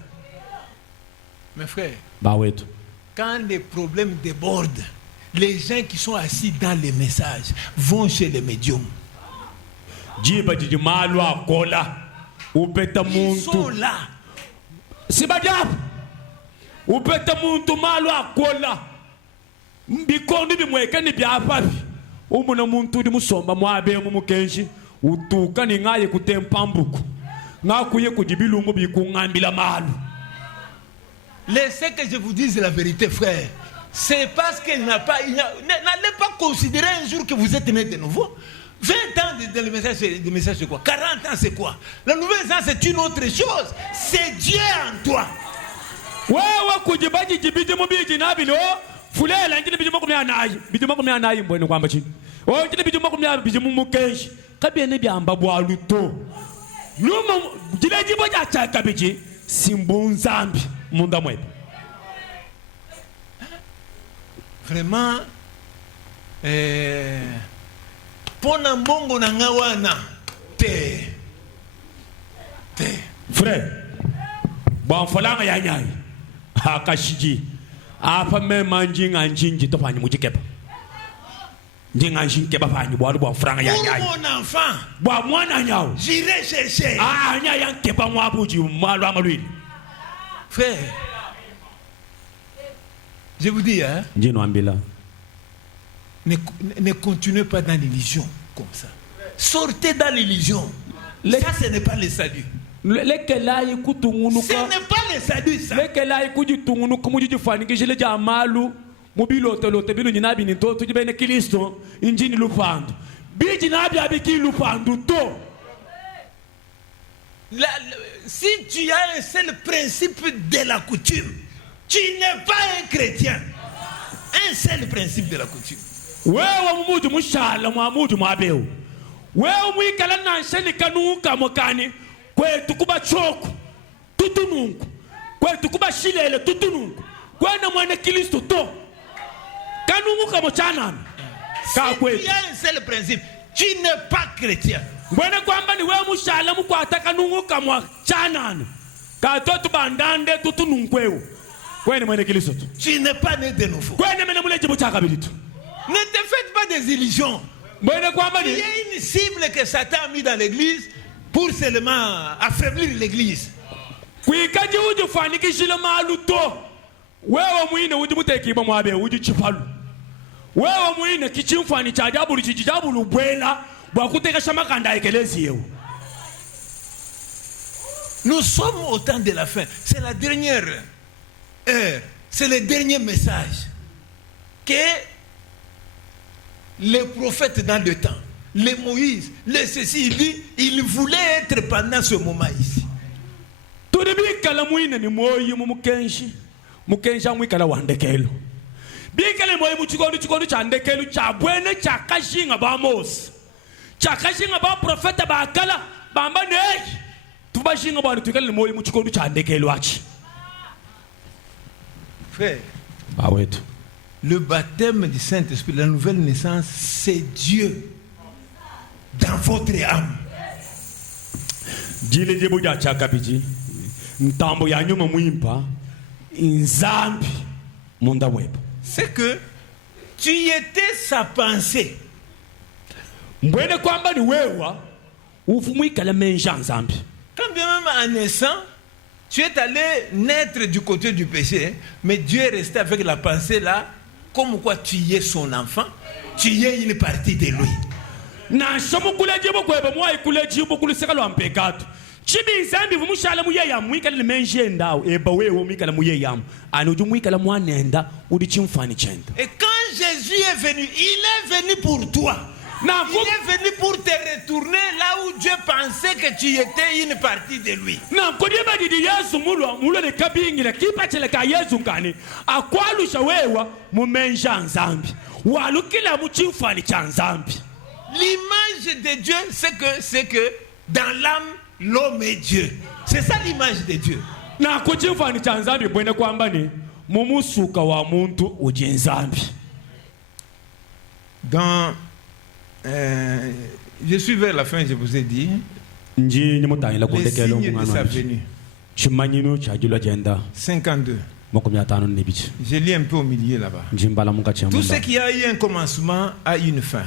Mes frères, bawetu, quand les problèmes débordent, les gens qui sont assis dans les messages vont chez les médiums. Jiba jiji malu akola. Upeta muntu. Ils sont là. Sibadiab. Upeta muntu malu akola. Mbikondi bimweka ni byapapi. Umuna muntu di musomba mwabe mu kenshi utuka ni ngaye kutempambuku. Ngakuye kujibilu biku ngambila malu. Laissez que je vous dise la vérité, frère. C'est parce qu'il n'a pas... N'allez pas considérer un jour que vous êtes né de nouveau. 20 ans de message, c'est quoi? 40 ans, c'est quoi? La nouvelle ans, c'est une autre chose. C'est Dieu en toi. Wewe kujibaji jibidi mubiji nabilo fulela ngine biji mokumya nayi biji mokumya nayi mbone kwamba chini o ngine biji mokumya biji mumukenshi kabene byamba bwaluto numa jibaji boja chaka biji simbunzambi munda mwepo. Vraiment pona mbongo na ngawana te frère bon falanga ya nyai akashiji apa mema njinga njinji to fanyi mujikepa njinga njinkepa fanyi bwa bwa franga ya nyai mon enfant bwa mwana nyao j'irai chercher nya yankepa mwabuji malu amalwini. Frère, je vous dis, hein, ne continuez pas dans l'illusion comme ça. Sortez dans l'illusion. Ça, ce n'est pas le salut. Ce n'est pas le salut, ça. Si tu as un seul principe de la coutume, tu n'es pas un chrétien. Un seul principe de la coutume. Wewe mumudu mushala mwamudu mwabeu. Wewe mwikala nansheni kanuka mwakani kwetu kuba choku tutunungu kwetu kuba shilele tutunungu kwena mwane Kristo to kanungu kamo chanana ka kwetu. Si tu as un seul principe, tu n'es pas chrétien. Mbona kwamba ni wewe mushala mukwata kanungu kamo chanana ka totu bandande tutunungu kwewe kwena mwane Kristo to. Tu n'es pas né de nouveau. Kwena mene mule jibu chaka bilitu. Ne te faites pas des illusions. Il y a une cible que Satan a mis dans l'église pour seulement affaiblir l'église. Kuikaji uji fanikishile maluto. Wewe mwine uji mutekiba mwabe uji chipalu. Wewe mwine kichimfani cha ajabu chijabu bwela bwa kuteka shamakanda ekelezi yeu. Nous sommes au temps de la fin. C'est la dernière heure. C'est le dernier message que les prophètes dans le temps, les Moïse, les ceci, il voulait être pendant ce moment ici. Tout de suite, quand le ni moyi mukenshi, mukensha mwikala wandekelo. Bikale moyi muchikondo chandekelo chabwene chakashinga ba Mose. Chakashinga ba prophète ba kala bamba nei. Tubashinga ba tukale moyi muchikondo chandekelo achi. Frère, bawetu. Le baptême du Saint-Esprit, la nouvelle naissance, c'est Dieu dans votre âme. Jile jibu ya chakabiji ntambo ya nyuma mwimpa inzambi munda webo. C'est que tu étais sa pensée. Mbwene kwamba ni wewa ufumwika la menja nzambi. Quand bien même en naissant, tu es allé naître du côté du péché, mais Dieu est resté avec la pensée là. Comme quoi tu es son enfant, tu es une partie de lui. Na shomu kule jibu kwebe mwa ikule jibu kule sekalo ampekatu. Chibi zambi vumushala muye ya mwika le menje ndao eba wewe mwika la muye yamu. Ani uju mwika la mwanenda udi chimfani chenda. Et quand Jésus est venu, il est venu pour toi. est venu pour te retourner là où Dieu pensait que tu étais une partie de lui. na kodima didi yesu mulo ne kabingile kipa chele ka yesu ngani akwalusha wewa mumenja nzambi walukila muchimfani cha nzambi. L'image de Dieu, c'est que dans l'âme, l'homme est Dieu. C'est ça l'image de Dieu. Na kuchimfani cha nzambi bwene kwamba ni mumusuka wa muntu uji nzambi. Dans je suis vers la fin, je vous ai dit les signes de sa venue. 52. Je lis un peu au milieu là-bas. Tout ce qui a eu un commencement a une fin.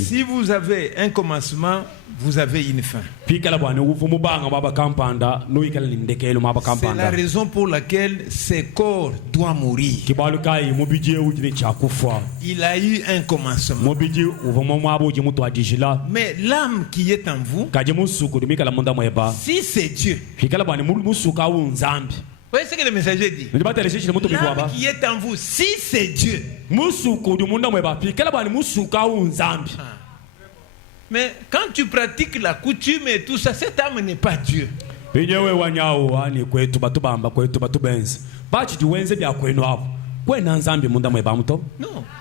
Si vous avez un commencement, vous avez une fin. C'est la raison pour laquelle ce corps doit mourir. Il a eu un commencement. Mais l'âme qui est en vous, si c'est Dieu, vous voyez ce que le messager dit? L'âme qui est en vous, si c'est Dieu. Mais quand tu pratiques la coutume et tout ça, cette âme n'est pas Dieu. Non,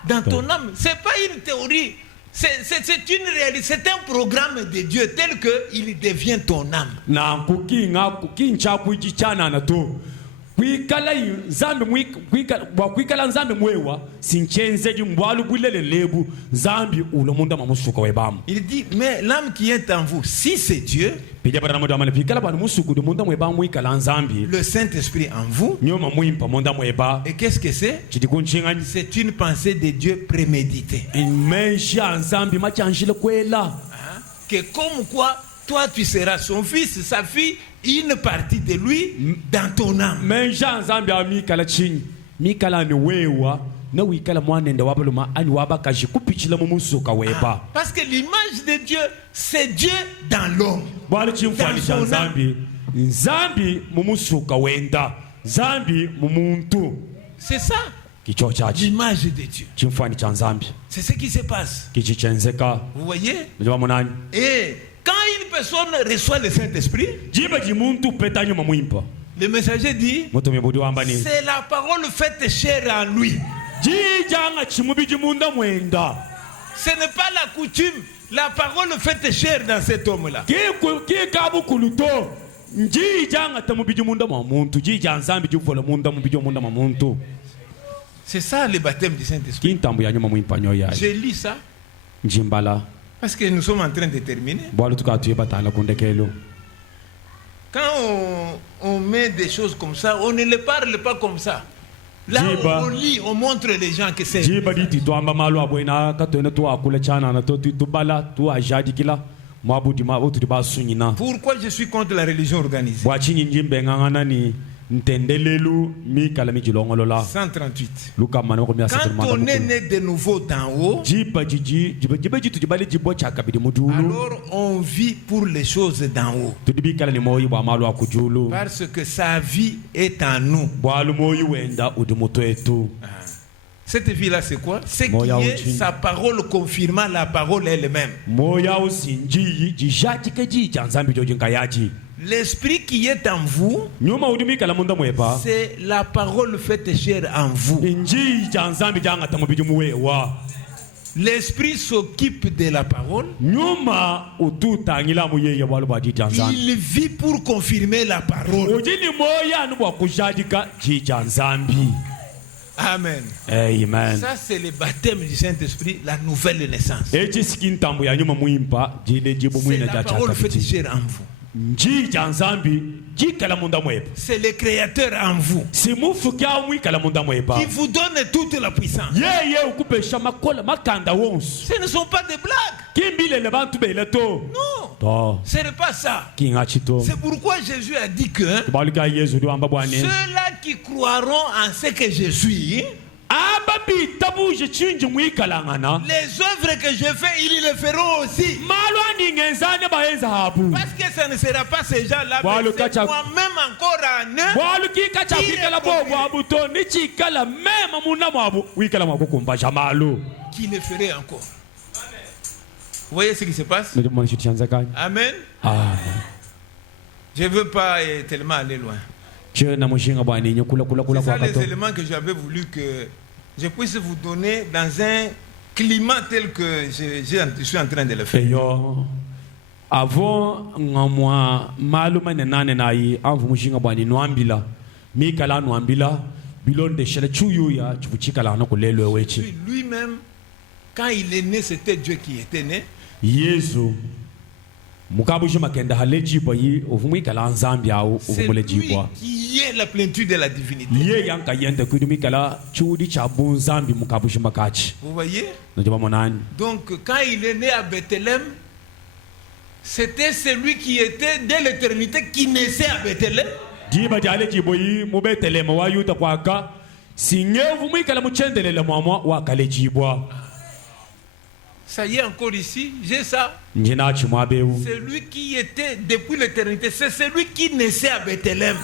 dans ton âme, c'est pas une théorie. C'est une réalité, c'est un programme de Dieu tel qu'il devient ton âme. kwikala nzambi kwikala nzambi mwewa sinchenzeji mbwalu bwilele lebu nzambi ulo munda mamusuka webamu. Il dit mais l'âme qui est en vous, si c'est Dieu, le Saint-Esprit en vous, et qu'est-ce que c'est? C'est une pensée de Dieu préméditée. Que comme quoi toi tu seras son fils, sa fille, une partie de lui dans ton âme. Parce que l'image de Dieu, c'est Dieu dans l'homme. Dans son âme. C'est ça l'image de Dieu. C'est ce qui se passe. Vous voyez? Et quand une personne reçoit le Saint-Esprit, le messager dit, c'est la parole faite chair en lui. Ce n'est pas la coutume, la parole faite chair dans cet homme-là. C'est ça le baptême du Saint-Esprit. J'ai lu ça parce que nous sommes en train de terminer. Quand on met des choses comme ça, on ne les parle pas comme ça. Là, on lit, on montre les gens que c'est. Pourquoi je suis contre la religion organisée? 138. Quand on est né de nouveau d'en haut, alors on vit pour les choses d'en haut. Parce que sa vie est en nous. Cette vie-là, c'est quoi? C'est qui est sa parole confirmant la parole elle-même. L'esprit qui est en vous, c'est la parole faite chair en vous. L'esprit s'occupe de la parole. Il vit pour confirmer la parole. Amen. Amen. Ça, c'est le baptême du Saint-Esprit, la nouvelle naissance. C'est la parole faite chair en vous. C'est le Créateur en vous qui vous donne toute la puissance. Ce ne sont pas des blagues. Non, ce n'est pas ça. C'est pourquoi Jésus a dit que ceux-là qui croiront en ce que je suis, Les œuvres que je fais, ils le feront aussi. Parce que ça ne sera pas ces gens-là, mais c'est moi-même encore en eux qui le ferai encore. Vous voyez ce qui se passe? Amen. Je ne veux pas tellement aller loin. C'est ça les éléments que j'avais voulu que je puisse vous donner dans un climat tel que je suis en train de le faire. Avant moi maluma nene nayi anvumushinga bwani nwambila mikala nwambila bilonde shele chuyu ya chivuchikala na kulelwe wechi. Lui-même, quand il est né, c'était Dieu qui était né. Yesu mukabujima kenda haleji boyi ovumikala nzambia ovumulejibwa. Qui est la plénitude de la divinité. Ye yanka yende kudumikala chudi chabu nzambi mukabujima kachi. Vous voyez? Donc quand il est né à Bethléem, c'était celui qui était dès l'éternité qui naissait à Bethléem. Diba jaleji boyi mu Bethléem wa yuta kwaka sinye ovumikala muchendelele mwamwa wa kalejibwa. Ça y est encore ici, j'ai ça. Celui qui était depuis l'éternité, c'est celui qui naissait à Bethléem.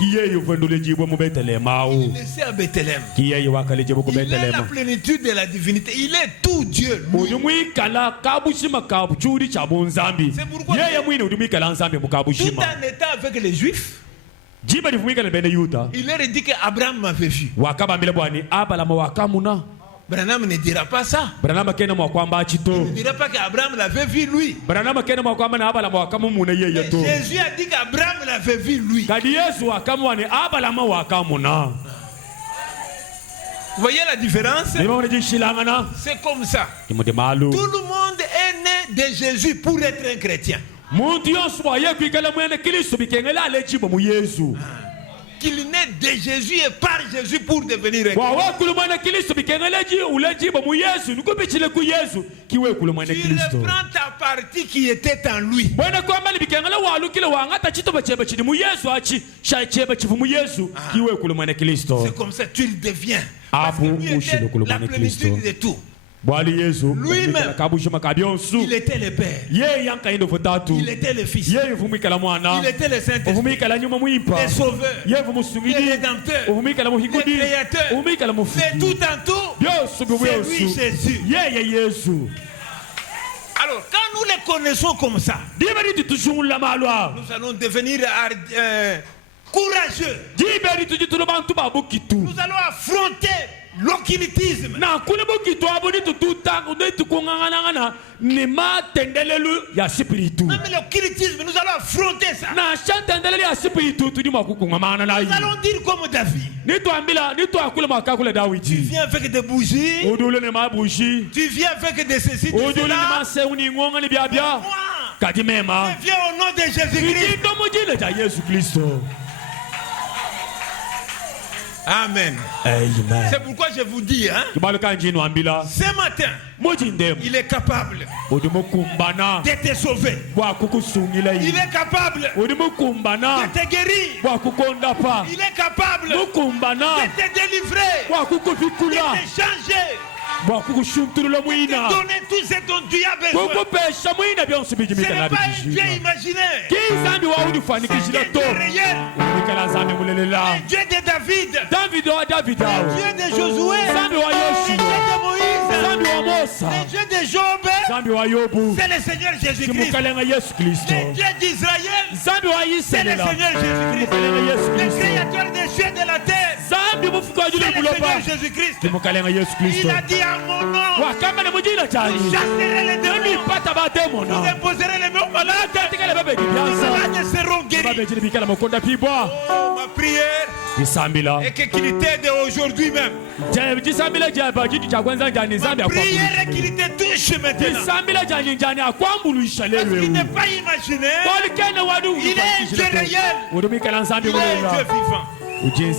Il naissait à Bethléem. Il est la plénitude de la divinité. Il est tout Dieu. C'est pourquoi tout en étant avec les Juifs, il leur dit qu'Abraham m'avait vu. Branham ne dira pas ça. Il ne dira pas qu'Abraham l'avait vu lui. Mais Jésus a dit qu'Abraham l'avait vu lui. Vous voyez la différence? C'est comme ça. Tout le monde est né de Jésus pour être un chrétien. Qu'il naît de Jésus et par Jésus pour devenir un chrétien. Tu reprends ta partie qui était en lui. C'est comme ça que tu le deviens. Parce que lui était la plénitude de tout. Lui-même, il était le Père. Il était le Fils. Il était le Saint-Esprit. Le Sauveur. Le Rédempteur. Le Créateur. Mais tout en tout, c'est lui Jésus. Alors, quand nous les connaissons comme ça, nous allons devenir courageux. Nous allons affronter l'occultisme. Même l'occultisme, nous allons affronter ça. Nous allons dire comme David. Tu viens avec des bougies. Tu viens avec des ceci, de cela. Je viens au nom de Jésus-Christ. Amen. C'est pourquoi je vous dis, ce matin, il est capable de te sauver. Il est capable de te guérir. Il est capable de te délivrer, de te changer, de te donner tout ce dont tu as besoin. Ce n'est pas un Dieu imaginaire. C'est un Dieu réel. Un Dieu de David. Un Dieu de Josué. Un Dieu de Moïse. Un Dieu de Job. C'est le Seigneur Jésus-Christ. Le Dieu d'Israël. C'est le Seigneur Jésus-Christ. Le Créateur des cieux et de la terre. C'est le Seigneur Jésus-Christ. Il a dit à mon nom, vous chasserez les démons, vous imposerez les mains aux malades, les malades seront guéris. Oh, ma prière est qu'il t'aide aujourd'hui même. Ma prière est qu'il te touche maintenant. Parce qu'il n'est pas imaginaire, il est un Dieu réel, il est un Dieu vivant. Il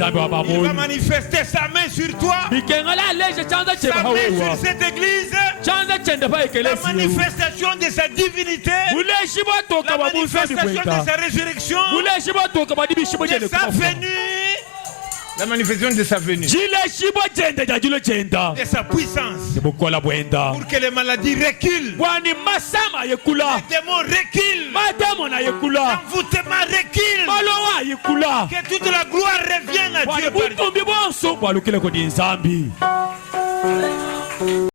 va manifester sa main sur toi, sa main sur cette église, la manifestation de sa divinité, la manifestation de sa résurrection, de sa venue La manifestation de sa venue, jile shibo jenda jajilo jenda de sa puissance, bukola bwenda pour que les maladies reculent, bwani masama yekula les démons reculent, madamo na yekula l'envoûtement recule, malowa yekula que toute la gloire revienne à bwani Dieu. par Dieu. butumbi bonso bwalukile kodi nzambi